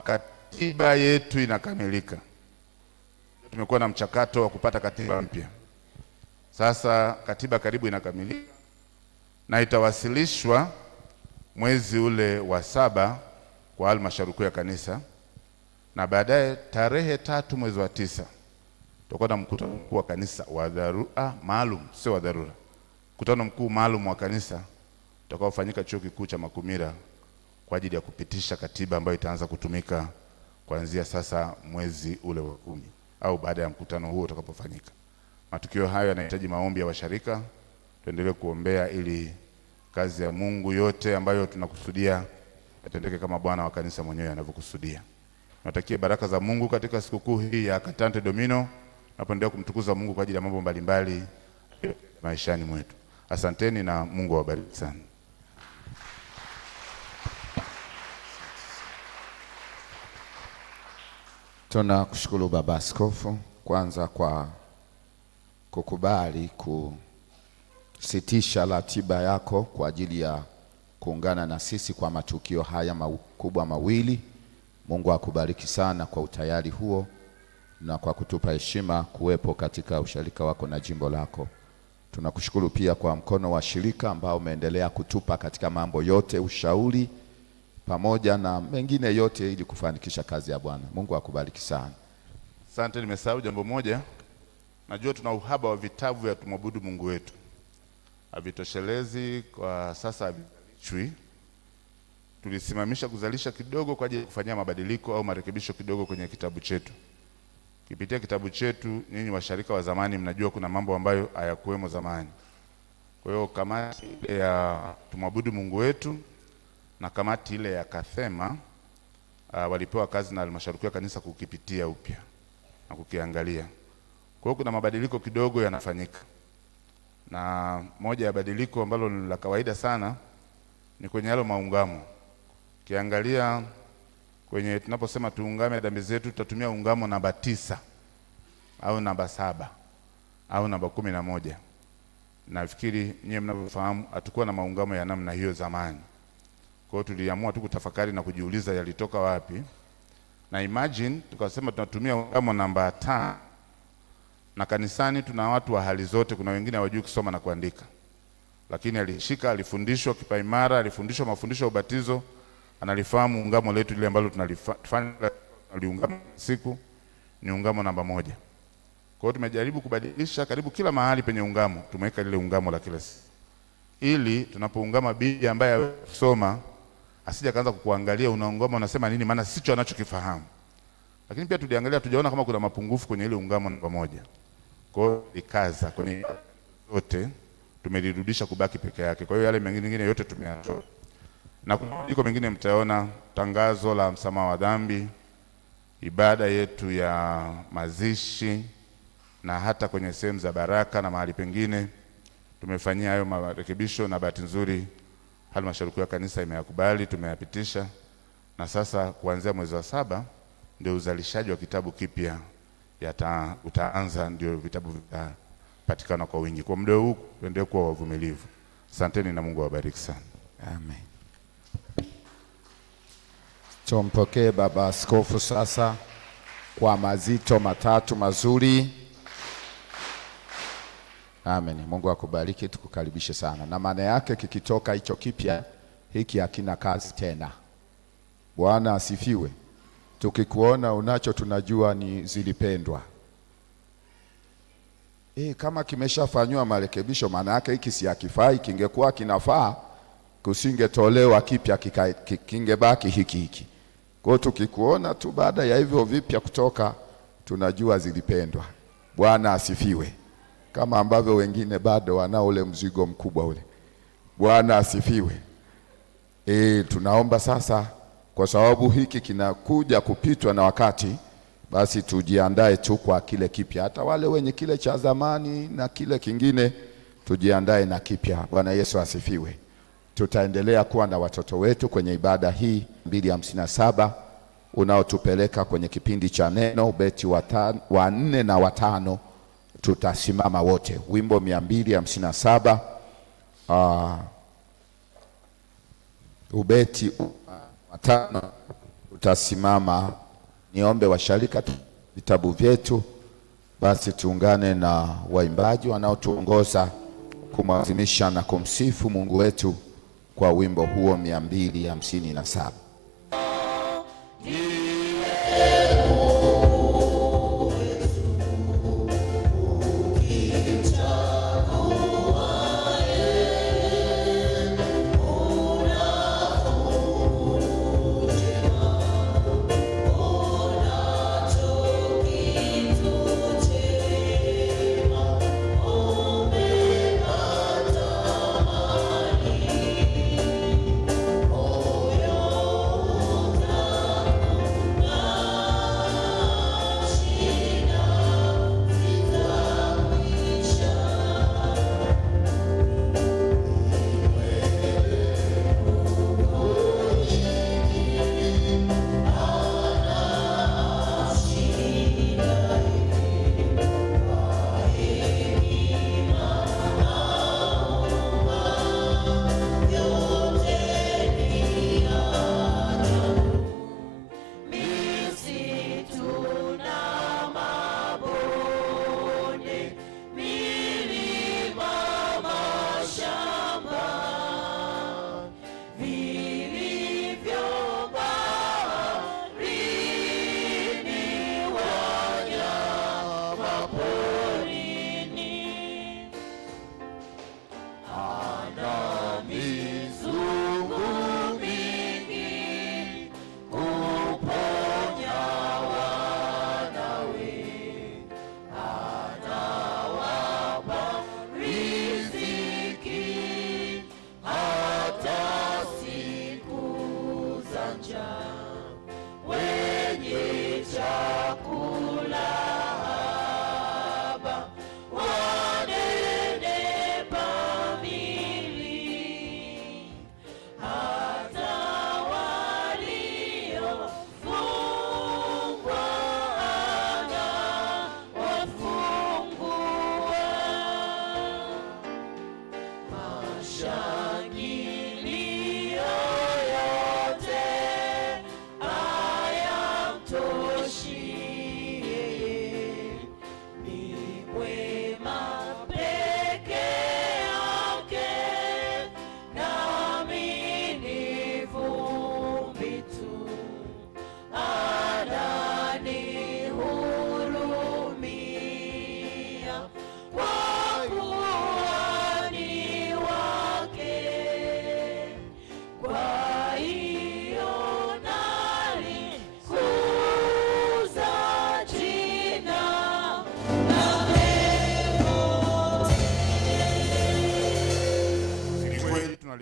katiba yetu inakamilika. Tumekuwa na mchakato wa kupata katiba mpya. Sasa katiba karibu inakamilika na itawasilishwa mwezi ule wa 7 kwa halmashauri kuu ya kanisa, na baadaye tarehe 3 mwezi wa 9 tutakuwa na mkutano mkuu wa kanisa wa dharura maalum, sio wa dharura, mkutano mkuu maalum wa kanisa utakaofanyika chuo kikuu cha Makumira kwa ajili ya kupitisha katiba ambayo itaanza kutumika kuanzia sasa mwezi ule wa 10 au baada ya mkutano huo utakapofanyika. Matukio hayo yanahitaji maombi ya washarika. Tuendelee kuombea ili kazi ya Mungu yote ambayo tunakusudia yatendeke kama Bwana wa kanisa mwenyewe anavyokusudia. Natakie baraka za Mungu katika sikukuu hii ya Cantante Domino, napoendelea kumtukuza Mungu kwa ajili ya mambo mbalimbali maishani mwetu. Asanteni na Mungu awabariki sana. Tunakushukuru Baba Askofu kwanza kwa kukubali kusitisha ratiba yako kwa ajili ya kuungana na sisi kwa matukio haya makubwa mawili. Mungu akubariki sana kwa utayari huo na kwa kutupa heshima kuwepo katika usharika wako na jimbo lako. Tunakushukuru pia kwa mkono wa shirika ambao umeendelea kutupa katika mambo yote, ushauri pamoja na mengine yote ili kufanikisha kazi ya Bwana. Mungu akubariki sana. Asante, nimesahau jambo moja. Najua tuna uhaba wa vitabu vya kumwabudu Mungu wetu, havitoshelezi kwa sasa, havizalishwi. Tulisimamisha kuzalisha kidogo kwa ajili ya kufanyia mabadiliko au marekebisho kidogo kwenye kitabu chetu. Kipitia kitabu chetu, nyinyi washarika wa zamani mnajua kuna mambo ambayo hayakuwemo zamani. Kwa hiyo kamati ile ya tumwabudu Mungu wetu na kamati ile ya Kathema walipewa kazi na halmashauri ya kanisa kukipitia upya na kukiangalia. Kwa hiyo kuna mabadiliko kidogo yanafanyika. Na moja ya badiliko ambalo ni la kawaida sana ni kwenye yale maungamo. Kiangalia kwenye tunaposema tuungame dhambi zetu, tutatumia ungamo namba 9 au namba 7 au namba 11. Nafikiri nyinyi mnavyofahamu hatakuwa na maungamo ya namna hiyo zamani. Kwa hiyo tuliamua tu kutafakari na kujiuliza yalitoka wapi. Na imagine tukasema tunatumia ungamo namba 5, na kanisani tuna watu wa hali zote. Kuna wengine hawajui kusoma na kuandika, lakini alishika, alifundishwa kipaimara, alifundishwa mafundisho ya ubatizo, analifahamu ungamo letu lile ambalo tunalifanya aliungama siku, ni ungamo namba 1. Kwa hiyo tumejaribu kubadilisha karibu kila mahali penye ungamo, tumeweka lile ungamo la kila siku, ili tunapoungama bibi ambaye kusoma asije kaanza kukuangalia unaungama unasema nini, maana sicho anachokifahamu. Lakini pia tuliangalia, tujaona kama kuna mapungufu kwenye ile ungamo namba 1. Kwa hiyo ikaza kwenye yote tumelirudisha kubaki peke yake. Kwa hiyo yale mengine yote tumeyatoa. Na kuna mabadiliko mengine mtaona, tangazo la msamaha wa dhambi, ibada yetu ya mazishi, na hata kwenye sehemu za baraka na mahali pengine tumefanyia hayo marekebisho, na bahati nzuri halmashauri ya kanisa imeyakubali, tumeyapitisha. Na sasa kuanzia mwezi wa 7 ndio uzalishaji wa kitabu kipya utaanza, ndio vitabu vitapatikana kwa wingi. Kwa muda huu tuendelee kuwa wavumilivu. Asanteni na Mungu awabariki sana. Amen. Tumpokee baba askofu sasa kwa mazito matatu mazuri. Amen. Mungu akubariki, tukukaribishe sana. Na maana yake kikitoka hicho kipya hiki hakina kazi tena. Bwana asifiwe. Tukikuona unacho tunajua ni zilipendwa. Kama kimeshafanywa marekebisho, maana yake hiki si hakifai. Kingekuwa kinafaa kusingetolewa kipya, kingebaki hiki. Kwa hiyo tukikuona tu baada ya hivyo vipya kutoka, tunajua zilipendwa. Bwana asifiwe. Kama ambavyo wengine bado wana ule mzigo mkubwa ule. Bwana asifiwe. Tunaomba sasa, kwa sababu hiki kinakuja kupitwa na wakati, basi tujiandae tu kwa kile kipya. Hata wale wenye kile cha zamani na kile kingine tujiandae na kipya. Bwana Yesu asifiwe. Tutaendelea kuwa na watoto wetu kwenye ibada hii 257 unaotupeleka kwenye kipindi cha neno, ubeti wa 4 na wa 5. Tutasimama wote. Wimbo 257 ubeti wa 5 tutasimama. Niombe washarika vitabu vyetu, basi tuungane na waimbaji wanaotuongoza kumwadhimisha na kumsifu Mungu wetu kwa wimbo huo 257. Oh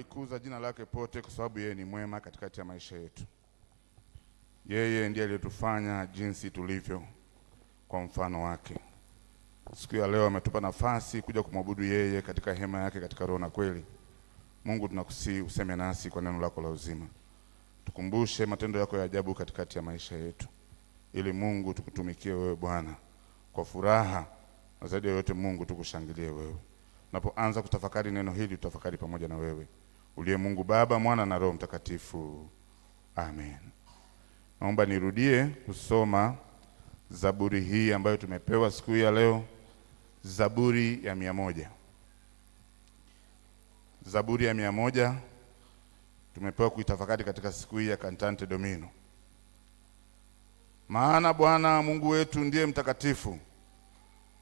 tunalikuza jina lake pote, kwa sababu yeye ni mwema katikati ya maisha yetu. Yeye ndiye aliyetufanya jinsi tulivyo kwa mfano wake. Siku ya leo ametupa nafasi kuja kumwabudu yeye katika hema yake katika roho na kweli. Mungu, tunakusihi useme nasi kwa neno lako la uzima. Tukumbushe matendo yako ya ajabu katikati ya maisha yetu, ili Mungu tukutumikie wewe Bwana kwa furaha, na zaidi ya yote Mungu tukushangilie wewe. Tunapoanza kutafakari neno hili, tutafakari pamoja na wewe uliye Mungu Baba, Mwana na Roho Mtakatifu. Amen. Naomba nirudie kusoma Zaburi hii ambayo tumepewa siku ya leo, Zaburi ya 100. Zaburi ya 100 tumepewa kuitafakari katika siku hii ya Cantante Domino. Maana Bwana Mungu wetu ndiye mtakatifu.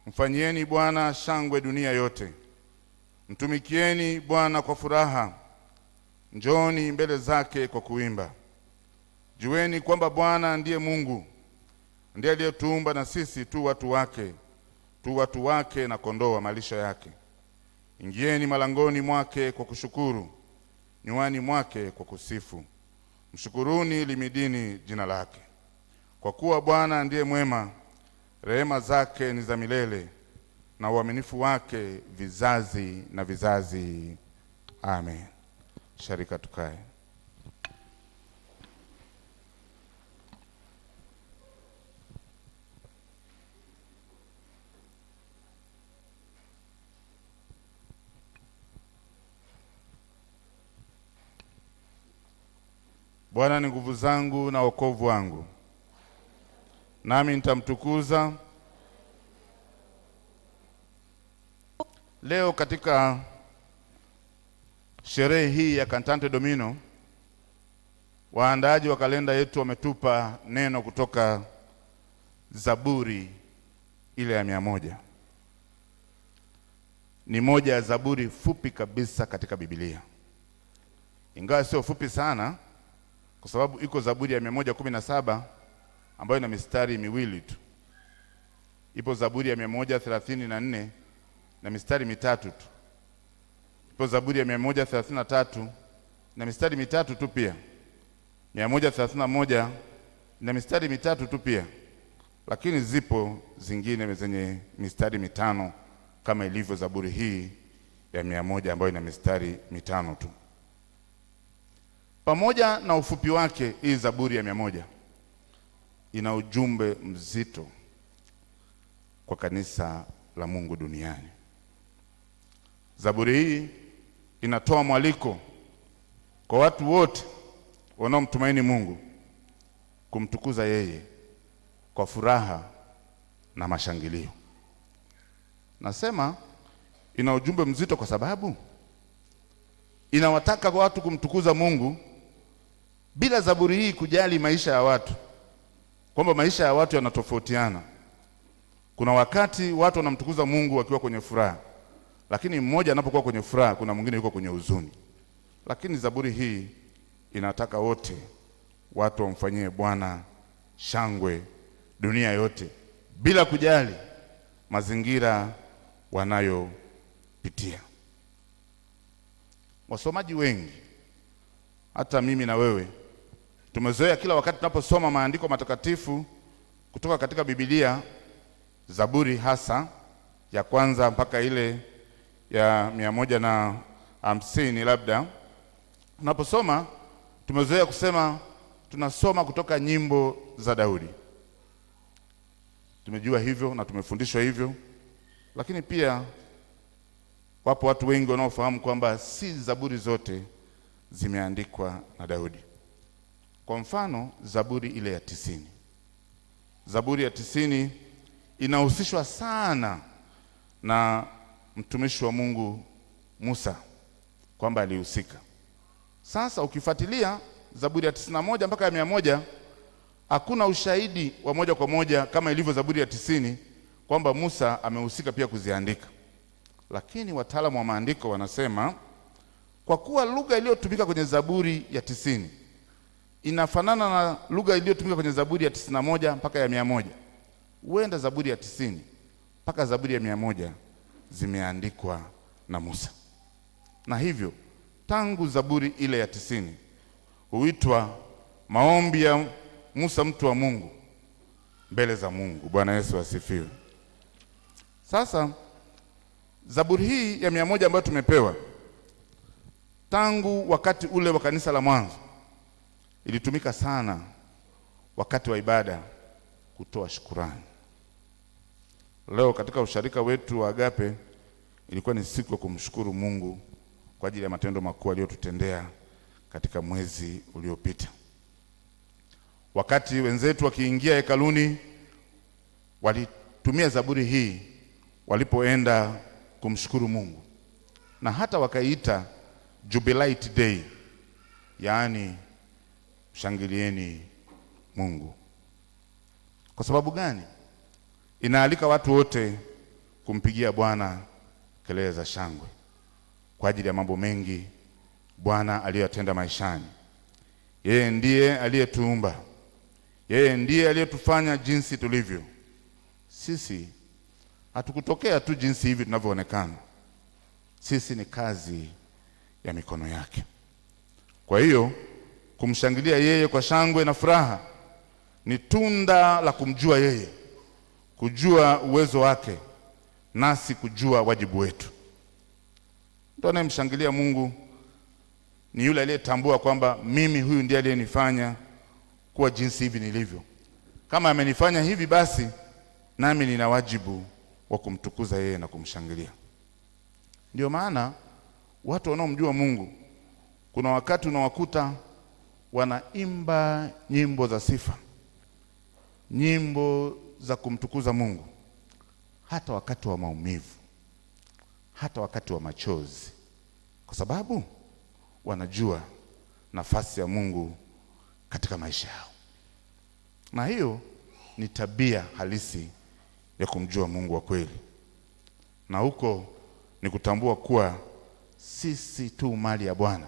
Mfanyieni Bwana shangwe dunia yote. Mtumikieni Bwana kwa furaha. Njooni mbele zake kwa kuimba. Jueni kwamba Bwana ndiye Mungu. Ndiye aliyetuumba na sisi tu watu wake na kondoo wa malisho yake. Ingieni malangoni mwake kwa kushukuru, nywani mwake kwa kusifu. Mshukuruni, limidini jina lake. Kwa kuwa Bwana ndiye mwema, rehema zake ni za milele, na uaminifu wake vizazi na vizazi. Amen. Sharika tukae. Bwana ni nguvu zangu na wokovu wangu, nami nitamtukuza. Leo katika sherehe hii ya Cantante Domino, waandaaji wa kalenda yetu wametupa neno kutoka Zaburi ile ya 100. Ni moja ya zaburi fupi kabisa katika Biblia, ingawa sio fupi sana, kwa sababu iko Zaburi ya 117 ambayo ina mistari miwili tu. Ipo Zaburi ya 134 na mistari mitatu tu. Ipo Zaburi ya 133 na mistari mitatu tu pia. 131 na mistari mitatu tu pia. Lakini zipo zingine zenye mistari mitano kama ilivyo Zaburi hii ya 100 ambayo ina mistari mitano tu. Pamoja na ufupi wake, hii Zaburi ya 100 ina ujumbe mzito kwa kanisa la Mungu duniani. Zaburi hii inatoa mwaliko kwa watu wote wanaomtumaini Mungu kumtukuza yeye kwa furaha na mashangilio. Nasema ina ujumbe mzito kwa sababu inawataka watu kumtukuza Mungu bila Zaburi hii kujali maisha ya watu, kwamba maisha ya watu yanatofautiana. Kuna wakati watu wanamtukuza Mungu wakiwa kwenye furaha, lakini mmoja anapokuwa kwenye furaha, kuna mwingine yuko kwenye huzuni. Lakini Zaburi hii inataka wote watu wamfanyie Bwana shangwe dunia yote, bila kujali mazingira wanayopitia. Wasomaji wengi, hata mimi na wewe, tumezoea kila wakati tunaposoma maandiko matakatifu kutoka katika Biblia, Zaburi hasa ya kwanza mpaka ile ya 150 labda, tunaposoma tumezoea kusema tunasoma kutoka nyimbo za Daudi. Tumejua hivyo na tumefundishwa hivyo, lakini pia wapo watu wengi wanaofahamu kwamba si Zaburi zote zimeandikwa na Daudi. Kwa mfano, Zaburi ile ya 90. Zaburi ya 90 inahusishwa sana na mtumishi wa Mungu Musa, kwamba alihusika. Sasa ukifuatilia Zaburi ya 91 mpaka ya 100, hakuna ushahidi wa moja kwa moja kama ilivyo Zaburi ya 90 kwamba Musa amehusika pia kuziandika. Lakini wataalamu wa maandiko wanasema kwa kuwa lugha iliyotumika kwenye Zaburi ya 90 inafanana na lugha iliyotumika kwenye Zaburi ya 91 mpaka ya 100, huenda Zaburi ya 90 mpaka Zaburi ya 100 zimeandikwa na Musa. Na hivyo tangu Zaburi ile ya 90 huitwa maombi ya Musa mtu wa Mungu mbele za Mungu. Bwana Yesu asifiwe. Sasa Zaburi hii ya 100 ambayo tumepewa tangu wakati ule wa kanisa la mwanzo ilitumika sana wakati wa ibada kutoa shukurani. Leo katika usharika wetu wa Agape ilikuwa ni siku ya kumshukuru Mungu kwa ajili ya matendo makuu aliyotutendea katika mwezi uliopita. Wakati wenzetu wakiingia hekaluni walitumia Zaburi hii walipoenda kumshukuru Mungu, na hata wakaiita Jubilate Day, yaani shangilieni Mungu. Kwa sababu gani? Inaalika watu wote kumpigia Bwana kelele za shangwe kwa ajili ya mambo mengi Bwana aliyotenda maishani. Yeye ndiye aliyetuumba, yeye ndiye aliyetufanya jinsi tulivyo. Sisi hatukutokea tu jinsi hivi tunavyoonekana. Sisi ni kazi ya mikono yake. Kwa hiyo kumshangilia yeye kwa shangwe na furaha ni tunda la kumjua yeye, kujua uwezo wake, nasi kujua wajibu wetu. Mtu anayemshangilia Mungu ni yule aliyetambua kwamba mimi huyu ndiye aliyenifanya kuwa jinsi hivi nilivyo. Kama amenifanya hivi, basi nami nina wajibu wa kumtukuza yeye na kumshangilia. Ndio maana watu wanaomjua Mungu kuna wakati unawakuta wanaimba nyimbo za sifa, nyimbo za kumtukuza Mungu, hata wakati wa maumivu, hata wakati wa machozi, kwa sababu wanajua nafasi ya Mungu katika maisha yao. Na hiyo ni tabia halisi ya kumjua Mungu wa kweli. Na huko ni kutambua kuwa sisi tu mali ya Bwana.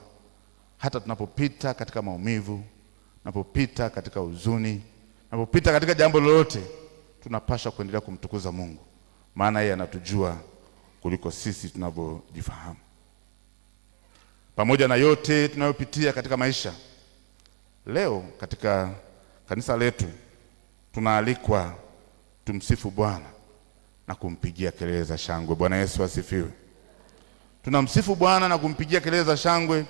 Hata tunapopita katika maumivu, tunapopita katika huzuni, tunapopita katika jambo lolote, tunapaswa kuendelea kumtukuza Mungu, maana yeye anatujua kuliko sisi tunavyojifahamu. Pamoja na yote tunayopitia katika maisha, leo katika kanisa letu tunaalikwa tumsifu Bwana na kumpigia kelele za shangwe. Bwana Yesu asifiwe. Tunamsifu Bwana na kumpigia kelele za shangwe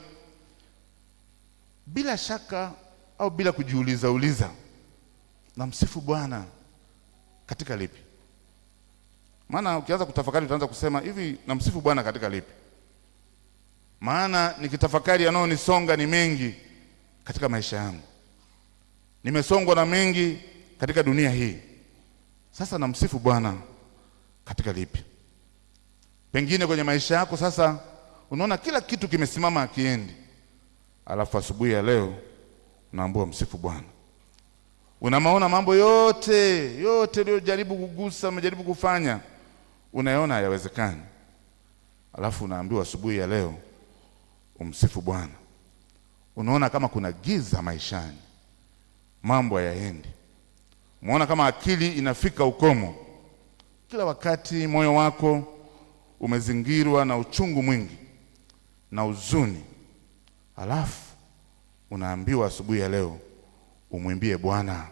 bila shaka au bila kujiuliza. Namsifu Bwana katika lipi? Maana ukianza kutafakari utaanza kusema hivi, namsifu Bwana katika lipi? Maana nikitafakari yanayonisonga ni mengi katika maisha yangu. Nimesongwa na mengi katika dunia hii. Sasa namsifu Bwana katika lipi? Pengine kwenye maisha yako sasa unaona kila kitu kimesimama akiendi. Alafu asubuhi ya leo unaambiwa msifu Bwana. Unamaona mambo yote uliyojaribu kugusa, umejaribu kufanya, unaona hayawezekani. Alafu unaambiwa asubuhi ya leo umsifu Bwana. Unaona kama kuna giza maishani, mambo hayaendi. Unaona kama akili inafika ukomo. Kila wakati moyo wako umezingirwa na uchungu mwingi na huzuni. Alafu unaambiwa asubuhi ya leo umwimbie Bwana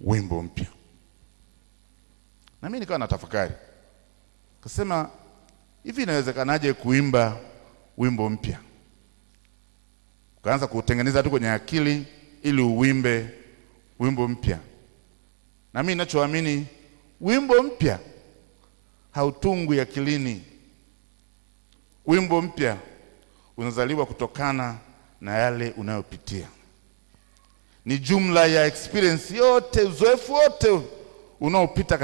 wimbo mpya. Na mimi nikawa natafakari, kasema hivi inawezekanaje kuimba wimbo mpya? Ukaanza kutengeneza tu kwenye akili ili uimbe wimbo mpya. Na mimi ninachoamini, wimbo mpya hautungwi akilini. Wimbo mpya unazaliwa kutokana na yale unayopitia. Ni jumla ya experience yote, uzoefu wote unaopita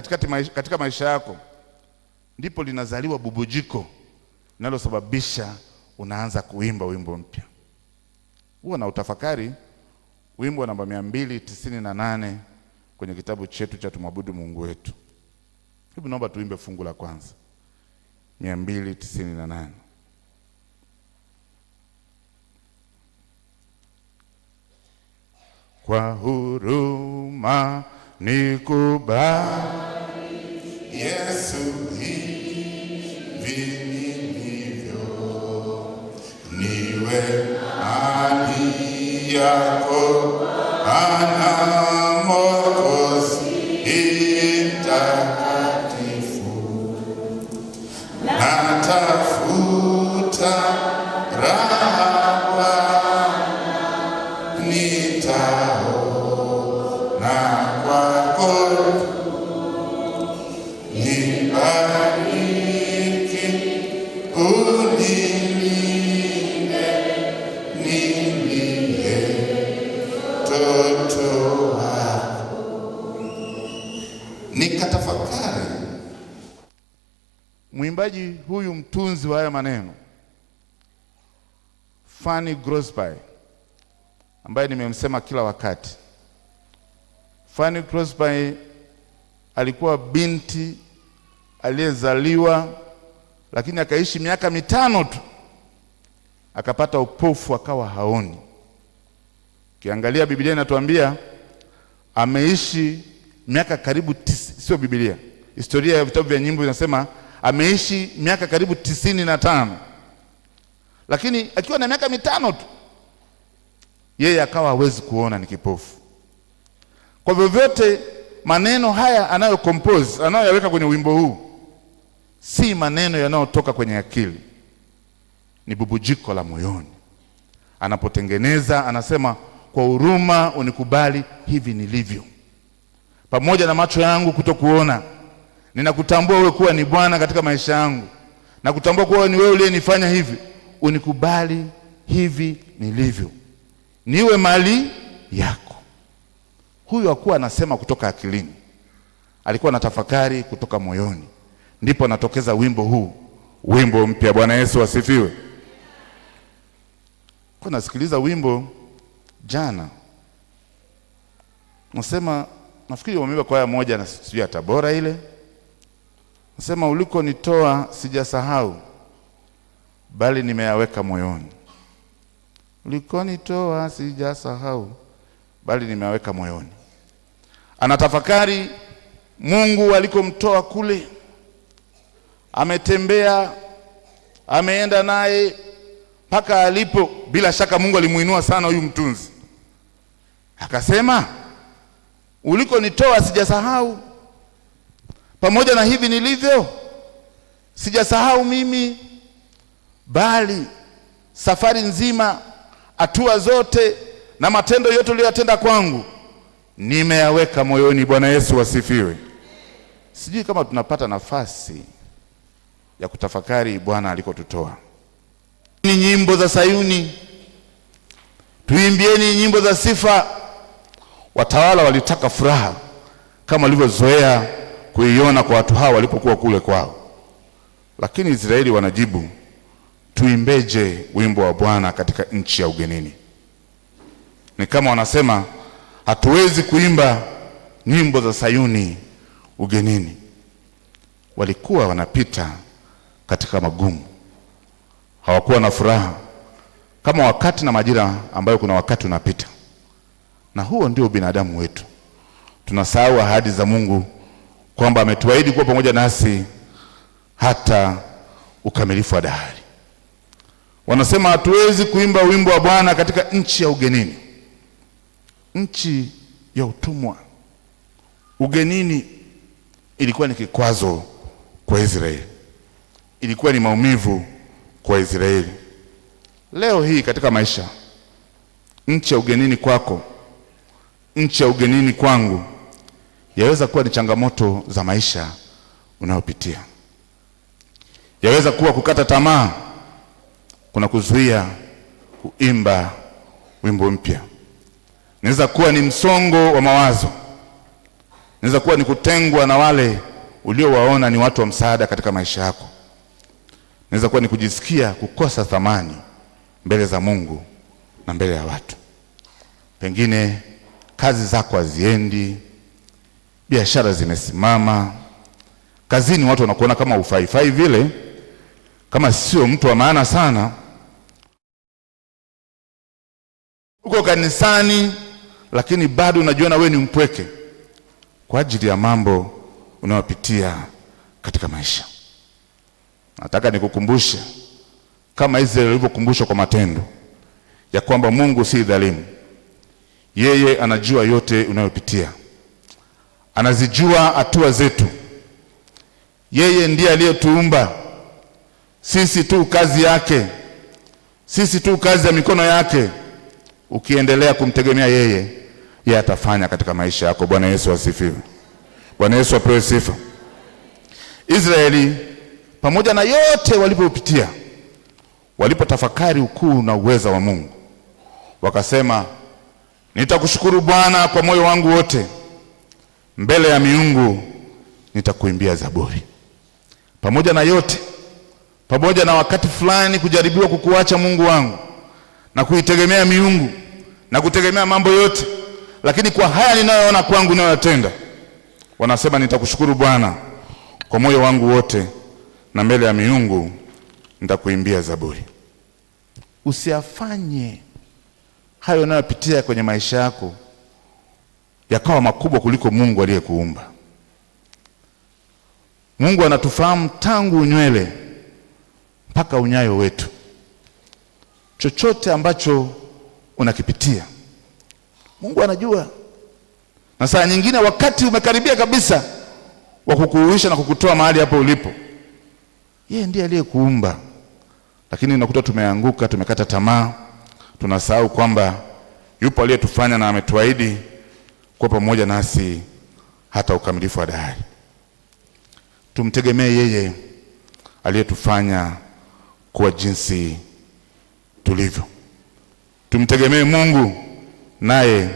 katika maisha yako, ndipo linazaliwa bubujiko linalosababisha unaanza kuimba wimbo mpya. Huwa na utafakari wimbo namba 298 kwenye kitabu chetu cha Tumwabudu Mungu Wetu. Hebu naomba tuimbe fungu la kwanza, 298. Kwa huruma nikubali Yesu hivi nilivyo, ni iwe mali yako, ana Mwokozi mtakatifu. Natafuta raha Bwana, nitaona kwako. Nibariki, unilinde, niliye mtoto wako. Nikatafakari mwimbaji huyu mtunzi wa haya maneno Fanny Crosby, ambaye nimemsema kila wakati. Fanny Crosby alikuwa binti aliyezaliwa, lakini akaishi miaka 5 tu akapata upofu, akawa haoni. Kiangalia Biblia inatuambia ameishi miaka karibu sio Biblia, historia ya vitabu vya nyimbo inasema ameishi miaka karibu 95, lakini akiwa na miaka 5 tu yeye akawa hawezi kuona, ni kipofu. Kwa vyovyote maneno haya anayocompose, anayoyaweka kwenye wimbo huu si maneno yanayotoka kwenye akili, ni bubujiko la moyoni. Anapotengeneza anasema, kwa huruma unikubali hivi nilivyo, pamoja na macho yangu kutokuona, ninakutambua wewe kuwa ni Bwana katika maisha yangu, na kutambua kuwa ni wewe uliyenifanya hivi, unikubali hivi nilivyo, niwe mali yako. Huyu hakuwa anasema kutoka akilini, alikuwa anatafakari kutoka moyoni. Ndipo anatokeza wimbo huu, wimbo mpya. Bwana Yesu asifiwe. Kwa nasikiliza wimbo jana, nasema, nafikiri wameimba kwaya moja na sijui ya Tabora ile, nasema, ulikonitoa sijasahau, bali nimeyaweka moyoni. Ulikonitoa sijasahau, bali nimeyaweka moyoni. Anatafakari Mungu alikomtoa kule, ametembea, ameenda naye mpaka alipo. Bila shaka Mungu alimuinua sana huyu mtunzi, akasema, ulikonitoa sijasahau, pamoja na hivi nilivyo sijasahau mimi, bali safari nzima, hatua zote na matendo yote uliyotenda kwangu nimeyaweka moyoni. Bwana Yesu asifiwe. Sijui kama tunapata nafasi ya kutafakari Bwana alikotutoa. Ni nyimbo za Sayuni, tuimbieni nyimbo za sifa. Watawala walitaka furaha kama walivyozoea kuiona kwa watu hao walipokuwa kule kwao, lakini Israeli wanajibu, tuimbeje wimbo wa Bwana katika nchi ya ugenini? Ni kama wanasema, hatuwezi kuimba nyimbo za Sayuni ugenini. Walikuwa wanapita katika magumu, hawakuwa na furaha kama wakati na majira ambayo kuna wakati unapita. Na huo ndio binadamu wetu. Tunasahau ahadi za Mungu kwamba ametuahidi kuwa pamoja nasi hata ukamilifu wa dahari. Wanasema hatuwezi kuimba wimbo wa Bwana katika nchi ya ugenini. Nchi ya utumwa, ugenini, ilikuwa ni kikwazo kwa Israeli, ilikuwa ni maumivu kwa Israeli. Leo hii katika maisha, nchi ya ugenini kwako, nchi ya ugenini kwangu, yaweza kuwa ni changamoto za maisha unayopitia. Yaweza kuwa kukata tamaa kuna kuzuia kuimba wimbo mpya. Inaweza kuwa ni msongo wa mawazo. Inaweza kuwa ni kutengwa na wale uliowaona ni watu wa msaada katika maisha yako. Inaweza kuwa ni kujisikia kukosa thamani mbele za Mungu na mbele ya watu. Pengine kazi zako haziendi, biashara zimesimama, kazini watu wanakuona kama ufaifai vile, kama sio mtu wa maana sana. Uko kanisani lakini bado unajiona wewe ni mpweke kwa ajili ya mambo unayopitia katika maisha. Nataka nikukumbushe kama Israeli walivyokumbushwa kwa matendo. ya kwamba Mungu si dhalimu. Yeye anajua yote unayopitia, anazijua hatua zetu. Yeye ndiye aliyetuumba sisi, tu kazi yake, sisi tu kazi ya mikono yake. Ukiendelea kumtegemea yeye, yeye atafanya katika maisha yako. Bwana Yesu asifiwe. Bwana Yesu apewe sifa. Israeli pamoja na yote walipopitia, walipotafakari ukuu na uweza wa Mungu, wakasema, nitakushukuru Bwana kwa moyo wangu wote, mbele ya miungu nitakuimbia zaburi. Pamoja na yote, pamoja na wakati fulani kujaribiwa kukuacha Mungu wangu na kuitegemea miungu na kutegemea mambo yote, lakini kwa haya ninayoona kwangu ninayotenda, wanasema nitakushukuru Bwana kwa moyo wangu wote, na mbele ya miungu nitakuimbia zaburi. Usiafanye hayo unayopitia kwenye maisha yako yakawa makubwa kuliko Mungu aliyekuumba. Mungu anatufahamu tangu unywele mpaka unyayo wetu. Chochote ambacho unakipitia, Mungu anajua. Na saa nyingine wakati umekaribia kabisa wa kukuuisha na kukutoa mahali hapo ulipo, yeye ndiye aliyekuumba. Lakini unakuta tumeanguka, tumekata tamaa, tunasahau kwamba yupo aliyetufanya na ametuahidi kwa pamoja nasi hata ukamilifu wa dahari. Tumtegemee yeye aliyetufanya kuwa jinsi tulivyo. Tumtegemee Mungu, naye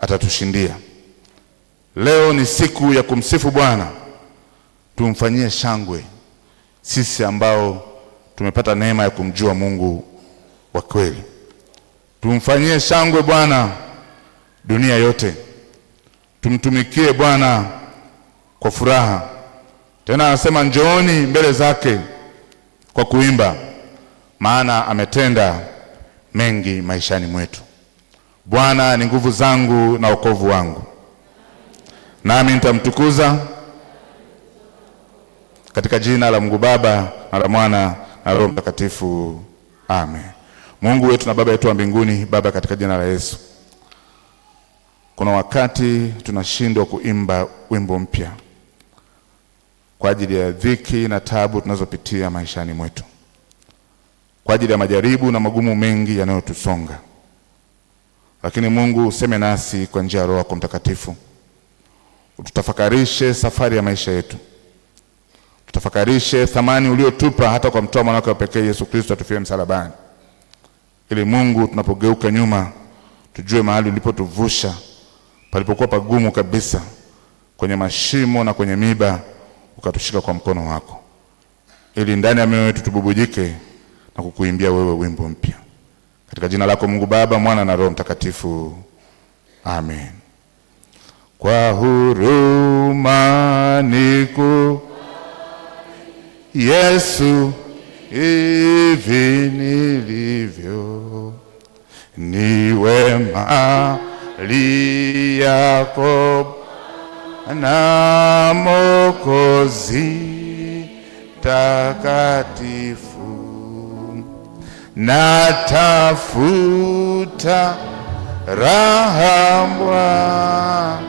atatushindia. Leo ni siku ya kumsifu Bwana. Tumfanyie shangwe sisi ambao tumepata neema ya kumjua Mungu wa kweli. Tumfanyie shangwe Bwana dunia yote. Tumtumikie Bwana kwa furaha. Tena anasema njooni mbele zake kwa kuimba, maana ametenda mengi maishani mwetu. Bwana ni nguvu zangu na wokovu wangu, nami nitamtukuza. Katika jina la Mungu Baba na la Mwana na Roho Mtakatifu. Amen. Mungu wetu na Baba yetu wa mbinguni, Baba, katika jina la Yesu, kuna wakati tunashindwa kuimba wimbo mpya kwa ajili ya dhiki na taabu tunazopitia maishani mwetu, kwa ajili ya majaribu na magumu mengi yanayotusonga. Lakini Mungu, useme nasi kwa njia ya Roho yako Mtakatifu. Ututafakarishe safari ya maisha yetu. Tutafakarishe thamani uliotupa hata kwa mtoa mwanao wa pekee Yesu Kristo atufie msalabani. Ili Mungu, tunapogeuka nyuma, tujue mahali ulipotuvusha palipokuwa pagumu kabisa, kwenye mashimo na kwenye miba, ukatushika kwa mkono wako, ili ndani ya mioyo yetu tububujike na kukuimbia wewe wimbo mpya. Katika jina lako Mungu Baba, Mwana na Roho Mtakatifu. Amen. Kwa huruma niku Yesu hivi nilivyo, niwe mali yako na Mwokozi takatifu. Natafuta raha Bwana,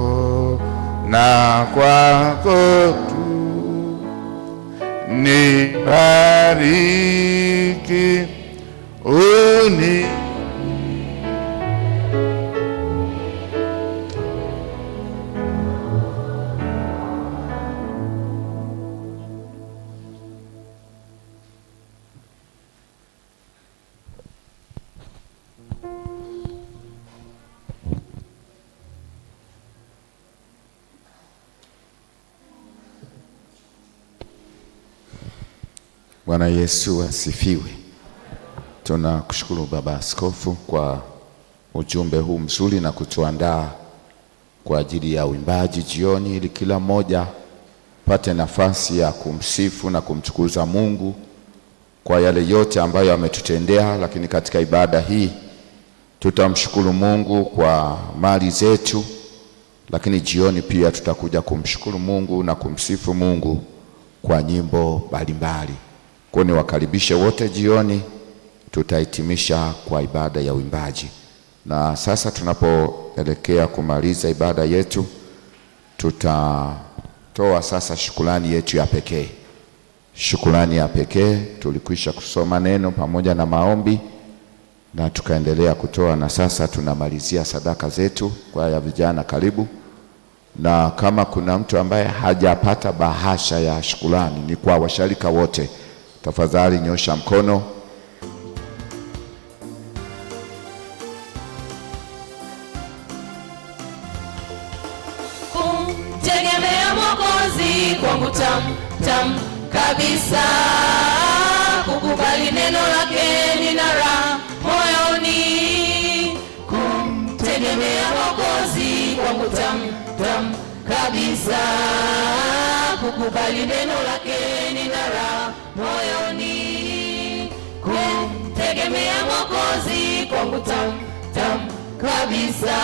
nitaona kwako tu. Nibariki uni Bwana Yesu asifiwe. Tunakushukuru Baba Askofu kwa ujumbe huu mzuri na kutuandaa kwa ajili ya uimbaji jioni, ili kila mmoja pate nafasi ya kumsifu na kumtukuza Mungu kwa yale yote ambayo ametutendea. Lakini katika ibada hii tutamshukuru Mungu kwa mali zetu, lakini jioni pia tutakuja kumshukuru Mungu na kumsifu Mungu kwa nyimbo mbalimbali. Kwa niwakaribishe wote jioni, tutahitimisha kwa ibada ya uimbaji. Na sasa tunapoelekea kumaliza ibada yetu, tutatoa sasa shukrani yetu ya pekee. Shukrani ya pekee, tulikwisha kusoma neno pamoja na maombi na tukaendelea kutoa, na sasa tunamalizia sadaka zetu. Kwa ya vijana karibu. Na kama kuna mtu ambaye hajapata bahasha ya shukrani, ni kwa washirika wote, tafadhali nyosha mkono. Kumtegemea Mwokozi kwangu tam kabisa, kukubali neno lake nina raha moyoni. Kumtegemea Mwokozi kwangu tam kabisa, kukubali neno lake nina raha moyoni. Kumtegemea Mwokozi kwangu tam kabisa,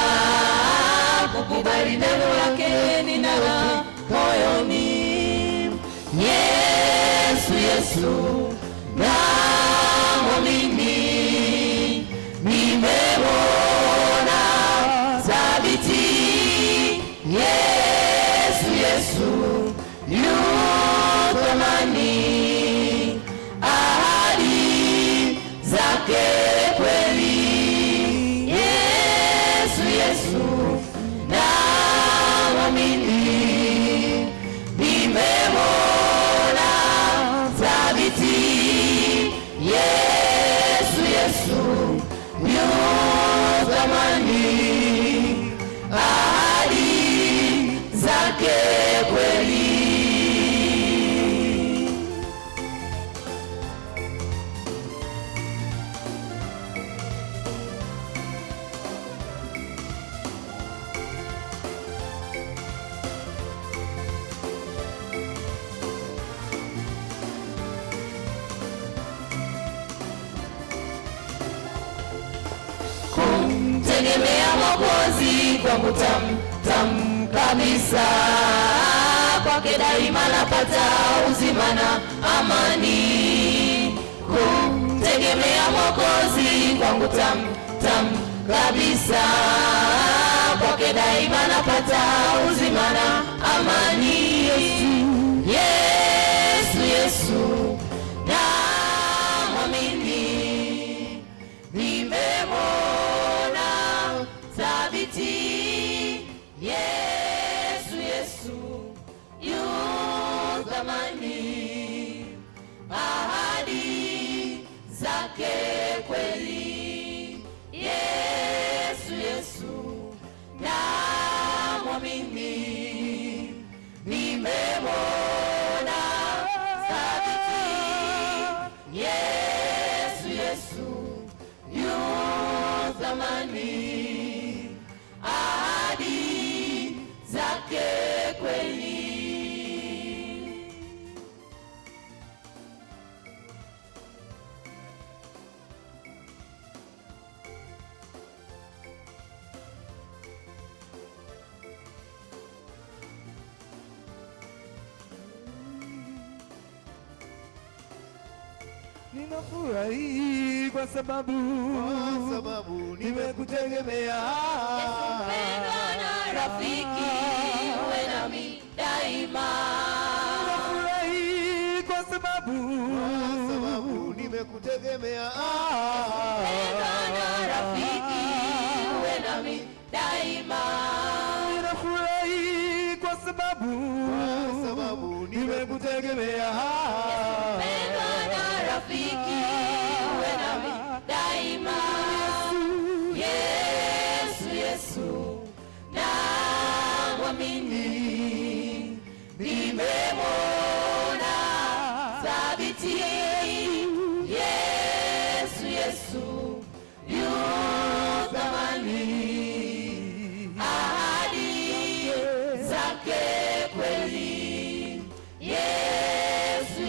kukubali neno lake nina raha moyoni. Yesu namwamini, nimemwona thabiti. Yesu yu thamani, ahadi zake kweli. Yesu namwamini, nimemwona thabiti. Yesu yu thamani, ahadi zake kweli. Kumtegemea Mwokozi kwangu tam kabisa, kwake daima napata uzima na amani. Kumtegemea Mwokozi kwangu tam kabisa, kwake daima napata uzima na amani. Yesu namwamini, nimemwona thabiti. Yesu yu thamani, ahadi zake kweli. Yesu namwamini, nimemwona thabiti. Yesu yu thamani, ahadi zake kweli. Ninafurahi kwa sababu nimekutegemea. Mpendwa na rafiki, uwe nami daima. Ninafurahi kwa sababu nimekutegemea. Mpendwa na rafiki, uwe nami daima. Ninafurahi kwa sababu nimekutegemea. Mpendwa na rafiki, uwe nami daima. Yesu namwamini, nimemwona thabiti. Yesu yu thamani, ahadi zake kweli. Yesu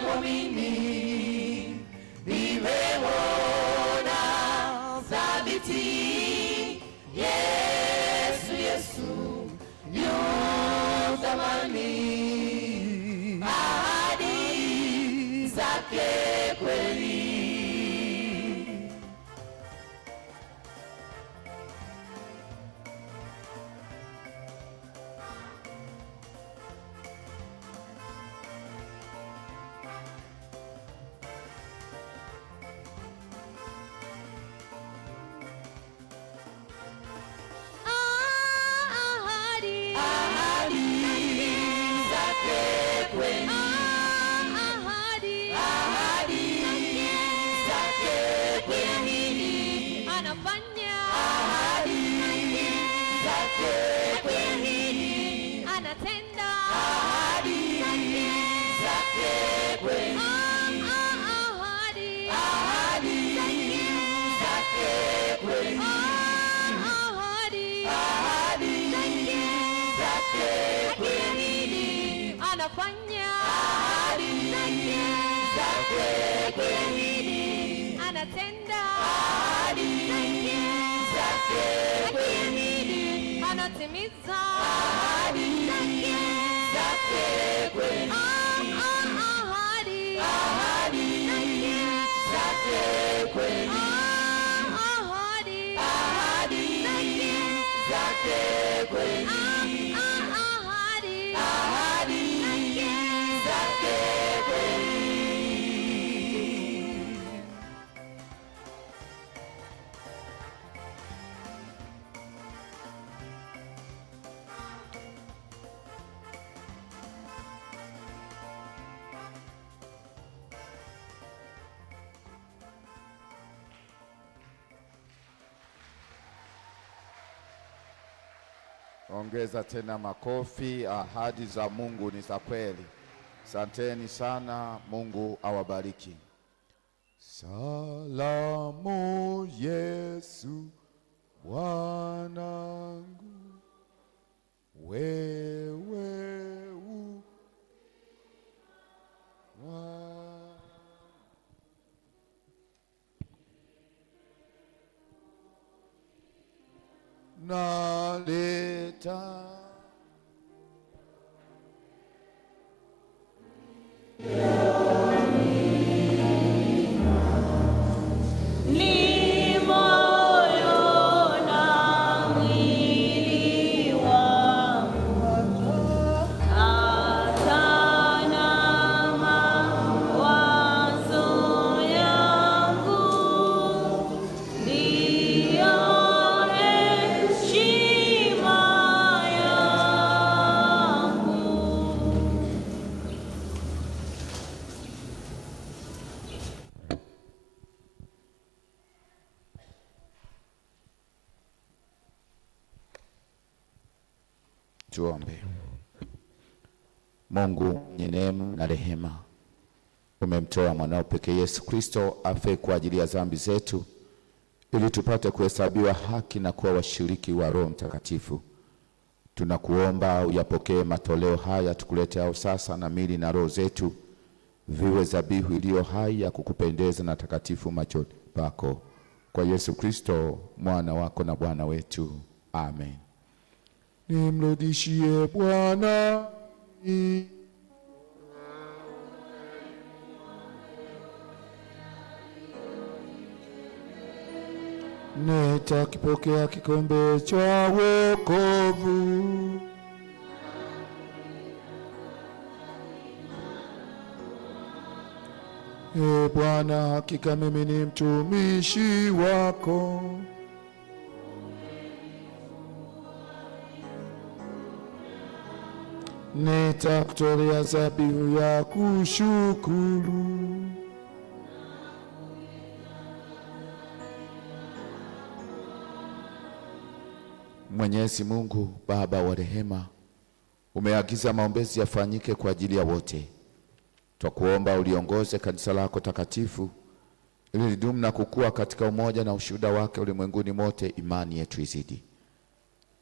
namwamini, nimemwona thabiti. Yesu yu thamani, ahadi anafanya ahadi zake zake kweli, anatenda ahadi zake kweli, anatimiza ahadi zake kweli, ahadi ahadi zake kweli, ahadi ahadi zake kweli, ahadi ahadi zake kweli. Ongeza tena makofi. Ahadi za Mungu ni za kweli. Asanteni sana, Mungu awabariki. Salamu Yesu Bwanangu, wewe u naleta Ni moyo na mwili wangu, hata na mawazo yangu, ndiyo heshima yangu. Tuombe. Mungu mwenye neema na rehema, umemtoa mwanao pekee Yesu Kristo afe kwa ajili ya dhambi zetu ili tupate kuhesabiwa haki na kuwa washiriki wa Roho Mtakatifu. Tunakuomba uyapokee matoleo haya tukuleteao sasa, na mili na roho zetu viwe dhabihu iliyo hai ya kukupendeza na takatifu machoni pako, kwa Yesu Kristo mwana wako na Bwana wetu. Amen. Nimrudishie Bwana nitakipokea kikombe cha wokovu. Bwana, hakika mimi ni mtumishi wako, nitakutolea dhabihu ya kushukuru. Mwenyezi Mungu Baba wa rehema, umeagiza maombezi yafanyike kwa ajili ya wote. Twakuomba uliongoze kanisa lako takatifu ili lidumu na kukua katika umoja na ushuhuda wake ulimwenguni mote. Imani yetu izidi.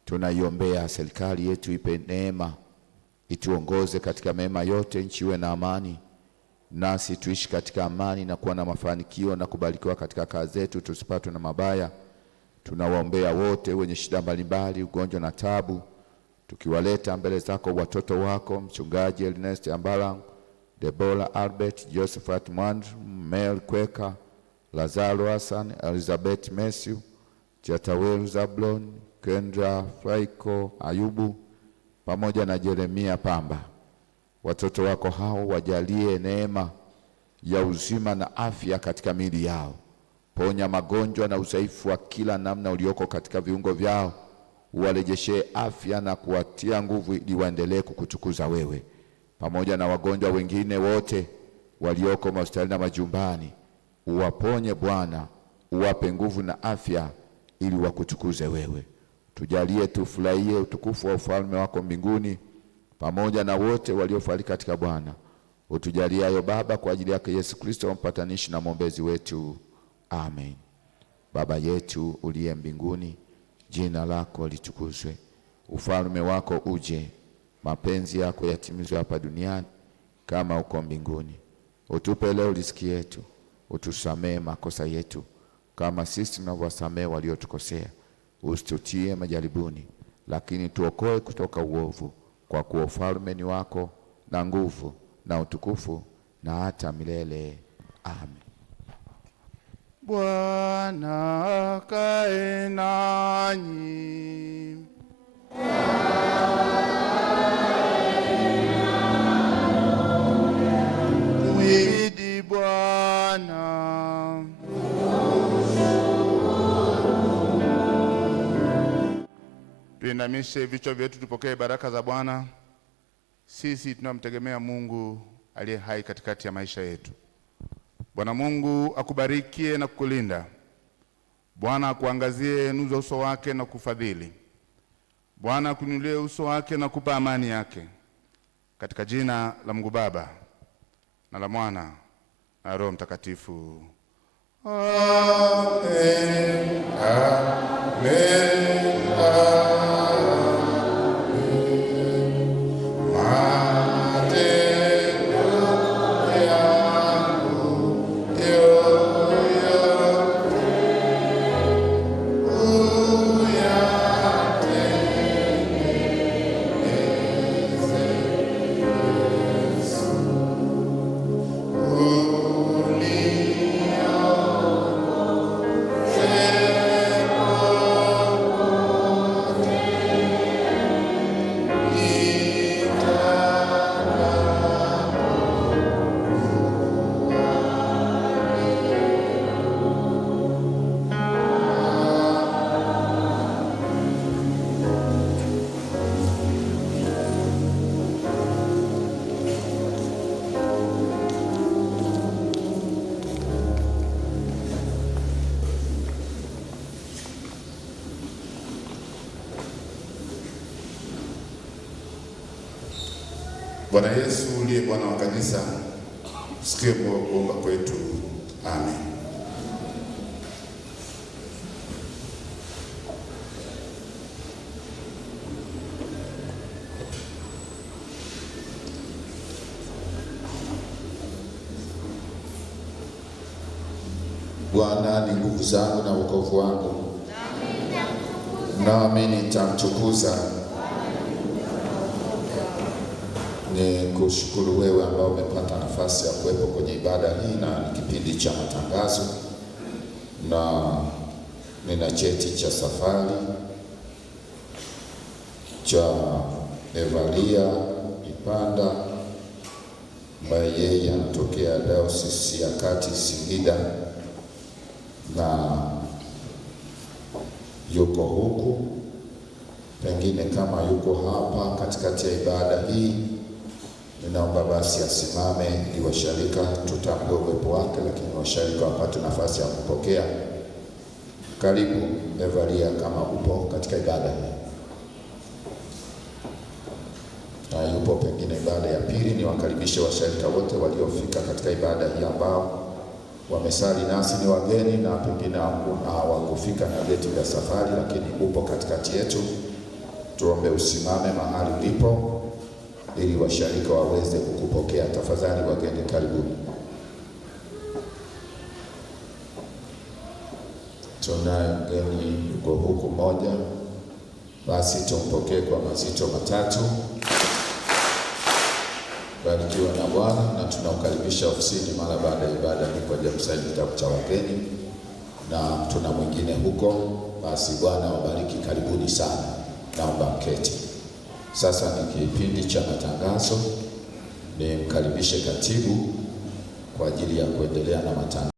Tunaiombea serikali yetu, ipe neema, ituongoze katika mema yote, nchi iwe na amani, nasi tuishi katika amani na kuwa na mafanikio na kubarikiwa katika kazi zetu, tusipatwe na mabaya. Tunawaombea wote wenye shida mbalimbali, ugonjwa na tabu, tukiwaleta mbele zako watoto wako mchungaji Ernest Ambala, Debora Albert, Josephat Mwandru, Mel Kweka, Lazaro Hassan, Elizabeth Matthew, Jataweru Zablon, Kendra Faiko Ayubu, pamoja na Jeremia Pamba. Watoto wako hao wajalie neema ya uzima na afya katika miili yao. Ponya magonjwa na udhaifu wa kila namna ulioko katika viungo vyao, uwarejeshe afya na kuwatia nguvu ili waendelee kukutukuza wewe. Pamoja na wagonjwa wengine wote walioko hospitalini na majumbani, uwaponye Bwana, uwape nguvu na afya ili wakutukuze wewe. Tujalie tufurahie utukufu wa ufalme wako mbinguni pamoja na wote waliofariki katika Bwana. Utujalie hayo Baba, kwa ajili yake Yesu Kristo mpatanishi na mwombezi wetu. Amen. Baba yetu uliye mbinguni, jina lako litukuzwe, ufalme wako uje, mapenzi yako yatimizwe hapa duniani kama uko mbinguni. Utupe leo riziki yetu, utusamee makosa yetu kama sisi tunavyowasamee waliotukosea, usitutie majaribuni, lakini tuokoe kutoka uovu, kwa kuwa ufalme ni wako na nguvu na utukufu na hata milele. Amen. Bwana akae nanyi. Mwidi Bwana. Tuinamishe vichwa vyetu tupokee baraka za Bwana. Sisi tunamtegemea Mungu aliye hai katikati ya maisha yetu. Bwana Mungu akubarikie na kukulinda. Bwana akuangazie nuru za uso wake na kufadhili. Bwana akuinulie uso wake na kupa amani yake. Katika jina la Mungu Baba na la Mwana na Roho Mtakatifu. Amen. Amen. Bwana Yesu uliye Bwana wa kanisa, usikie kuomba kwetu. Amen. Bwana ni nguvu zangu na wokovu wangu, nami nitamtukuza. Ni kushukuru wewe ambao umepata nafasi ya kuwepo kwenye ibada hii, na ni kipindi cha matangazo, na nina cheti cha safari cha Evalia Ipanda ambaye yeye anatokea Dayosisi ya Kati Singida, na yuko huku. Pengine kama yuko hapa katikati ya ibada hii, ninaomba basi asimame ili washarika tutambue uwepo wake, lakini washarika wapate nafasi ya kupokea. Karibu Evalia kama upo katika ibada hii. Na yupo pengine ibada ya pili. Ni wakaribishe washarika wote waliofika katika ibada hii ambao wamesali nasi ni wageni, na pengine hawakufika na geti la safari, lakini upo katikati yetu. Tuombe usimame mahali ulipo ili washarika waweze kukupokea. Tafadhali wageni, karibuni. Tunaye mgeni yuko huku moja, basi tumpokee kwa mazito matatu. Barikiwa na Bwana. Na tunaukaribisha ofisini mara baada ya ibada hii kwa ajili ya kusaini kitabu cha wageni, na tuna mwingine huko. Basi Bwana wabariki, karibuni sana. Naomba mketi. Sasa ni kipindi cha matangazo. Nimkaribishe katibu kwa ajili ya kuendelea na matangazo.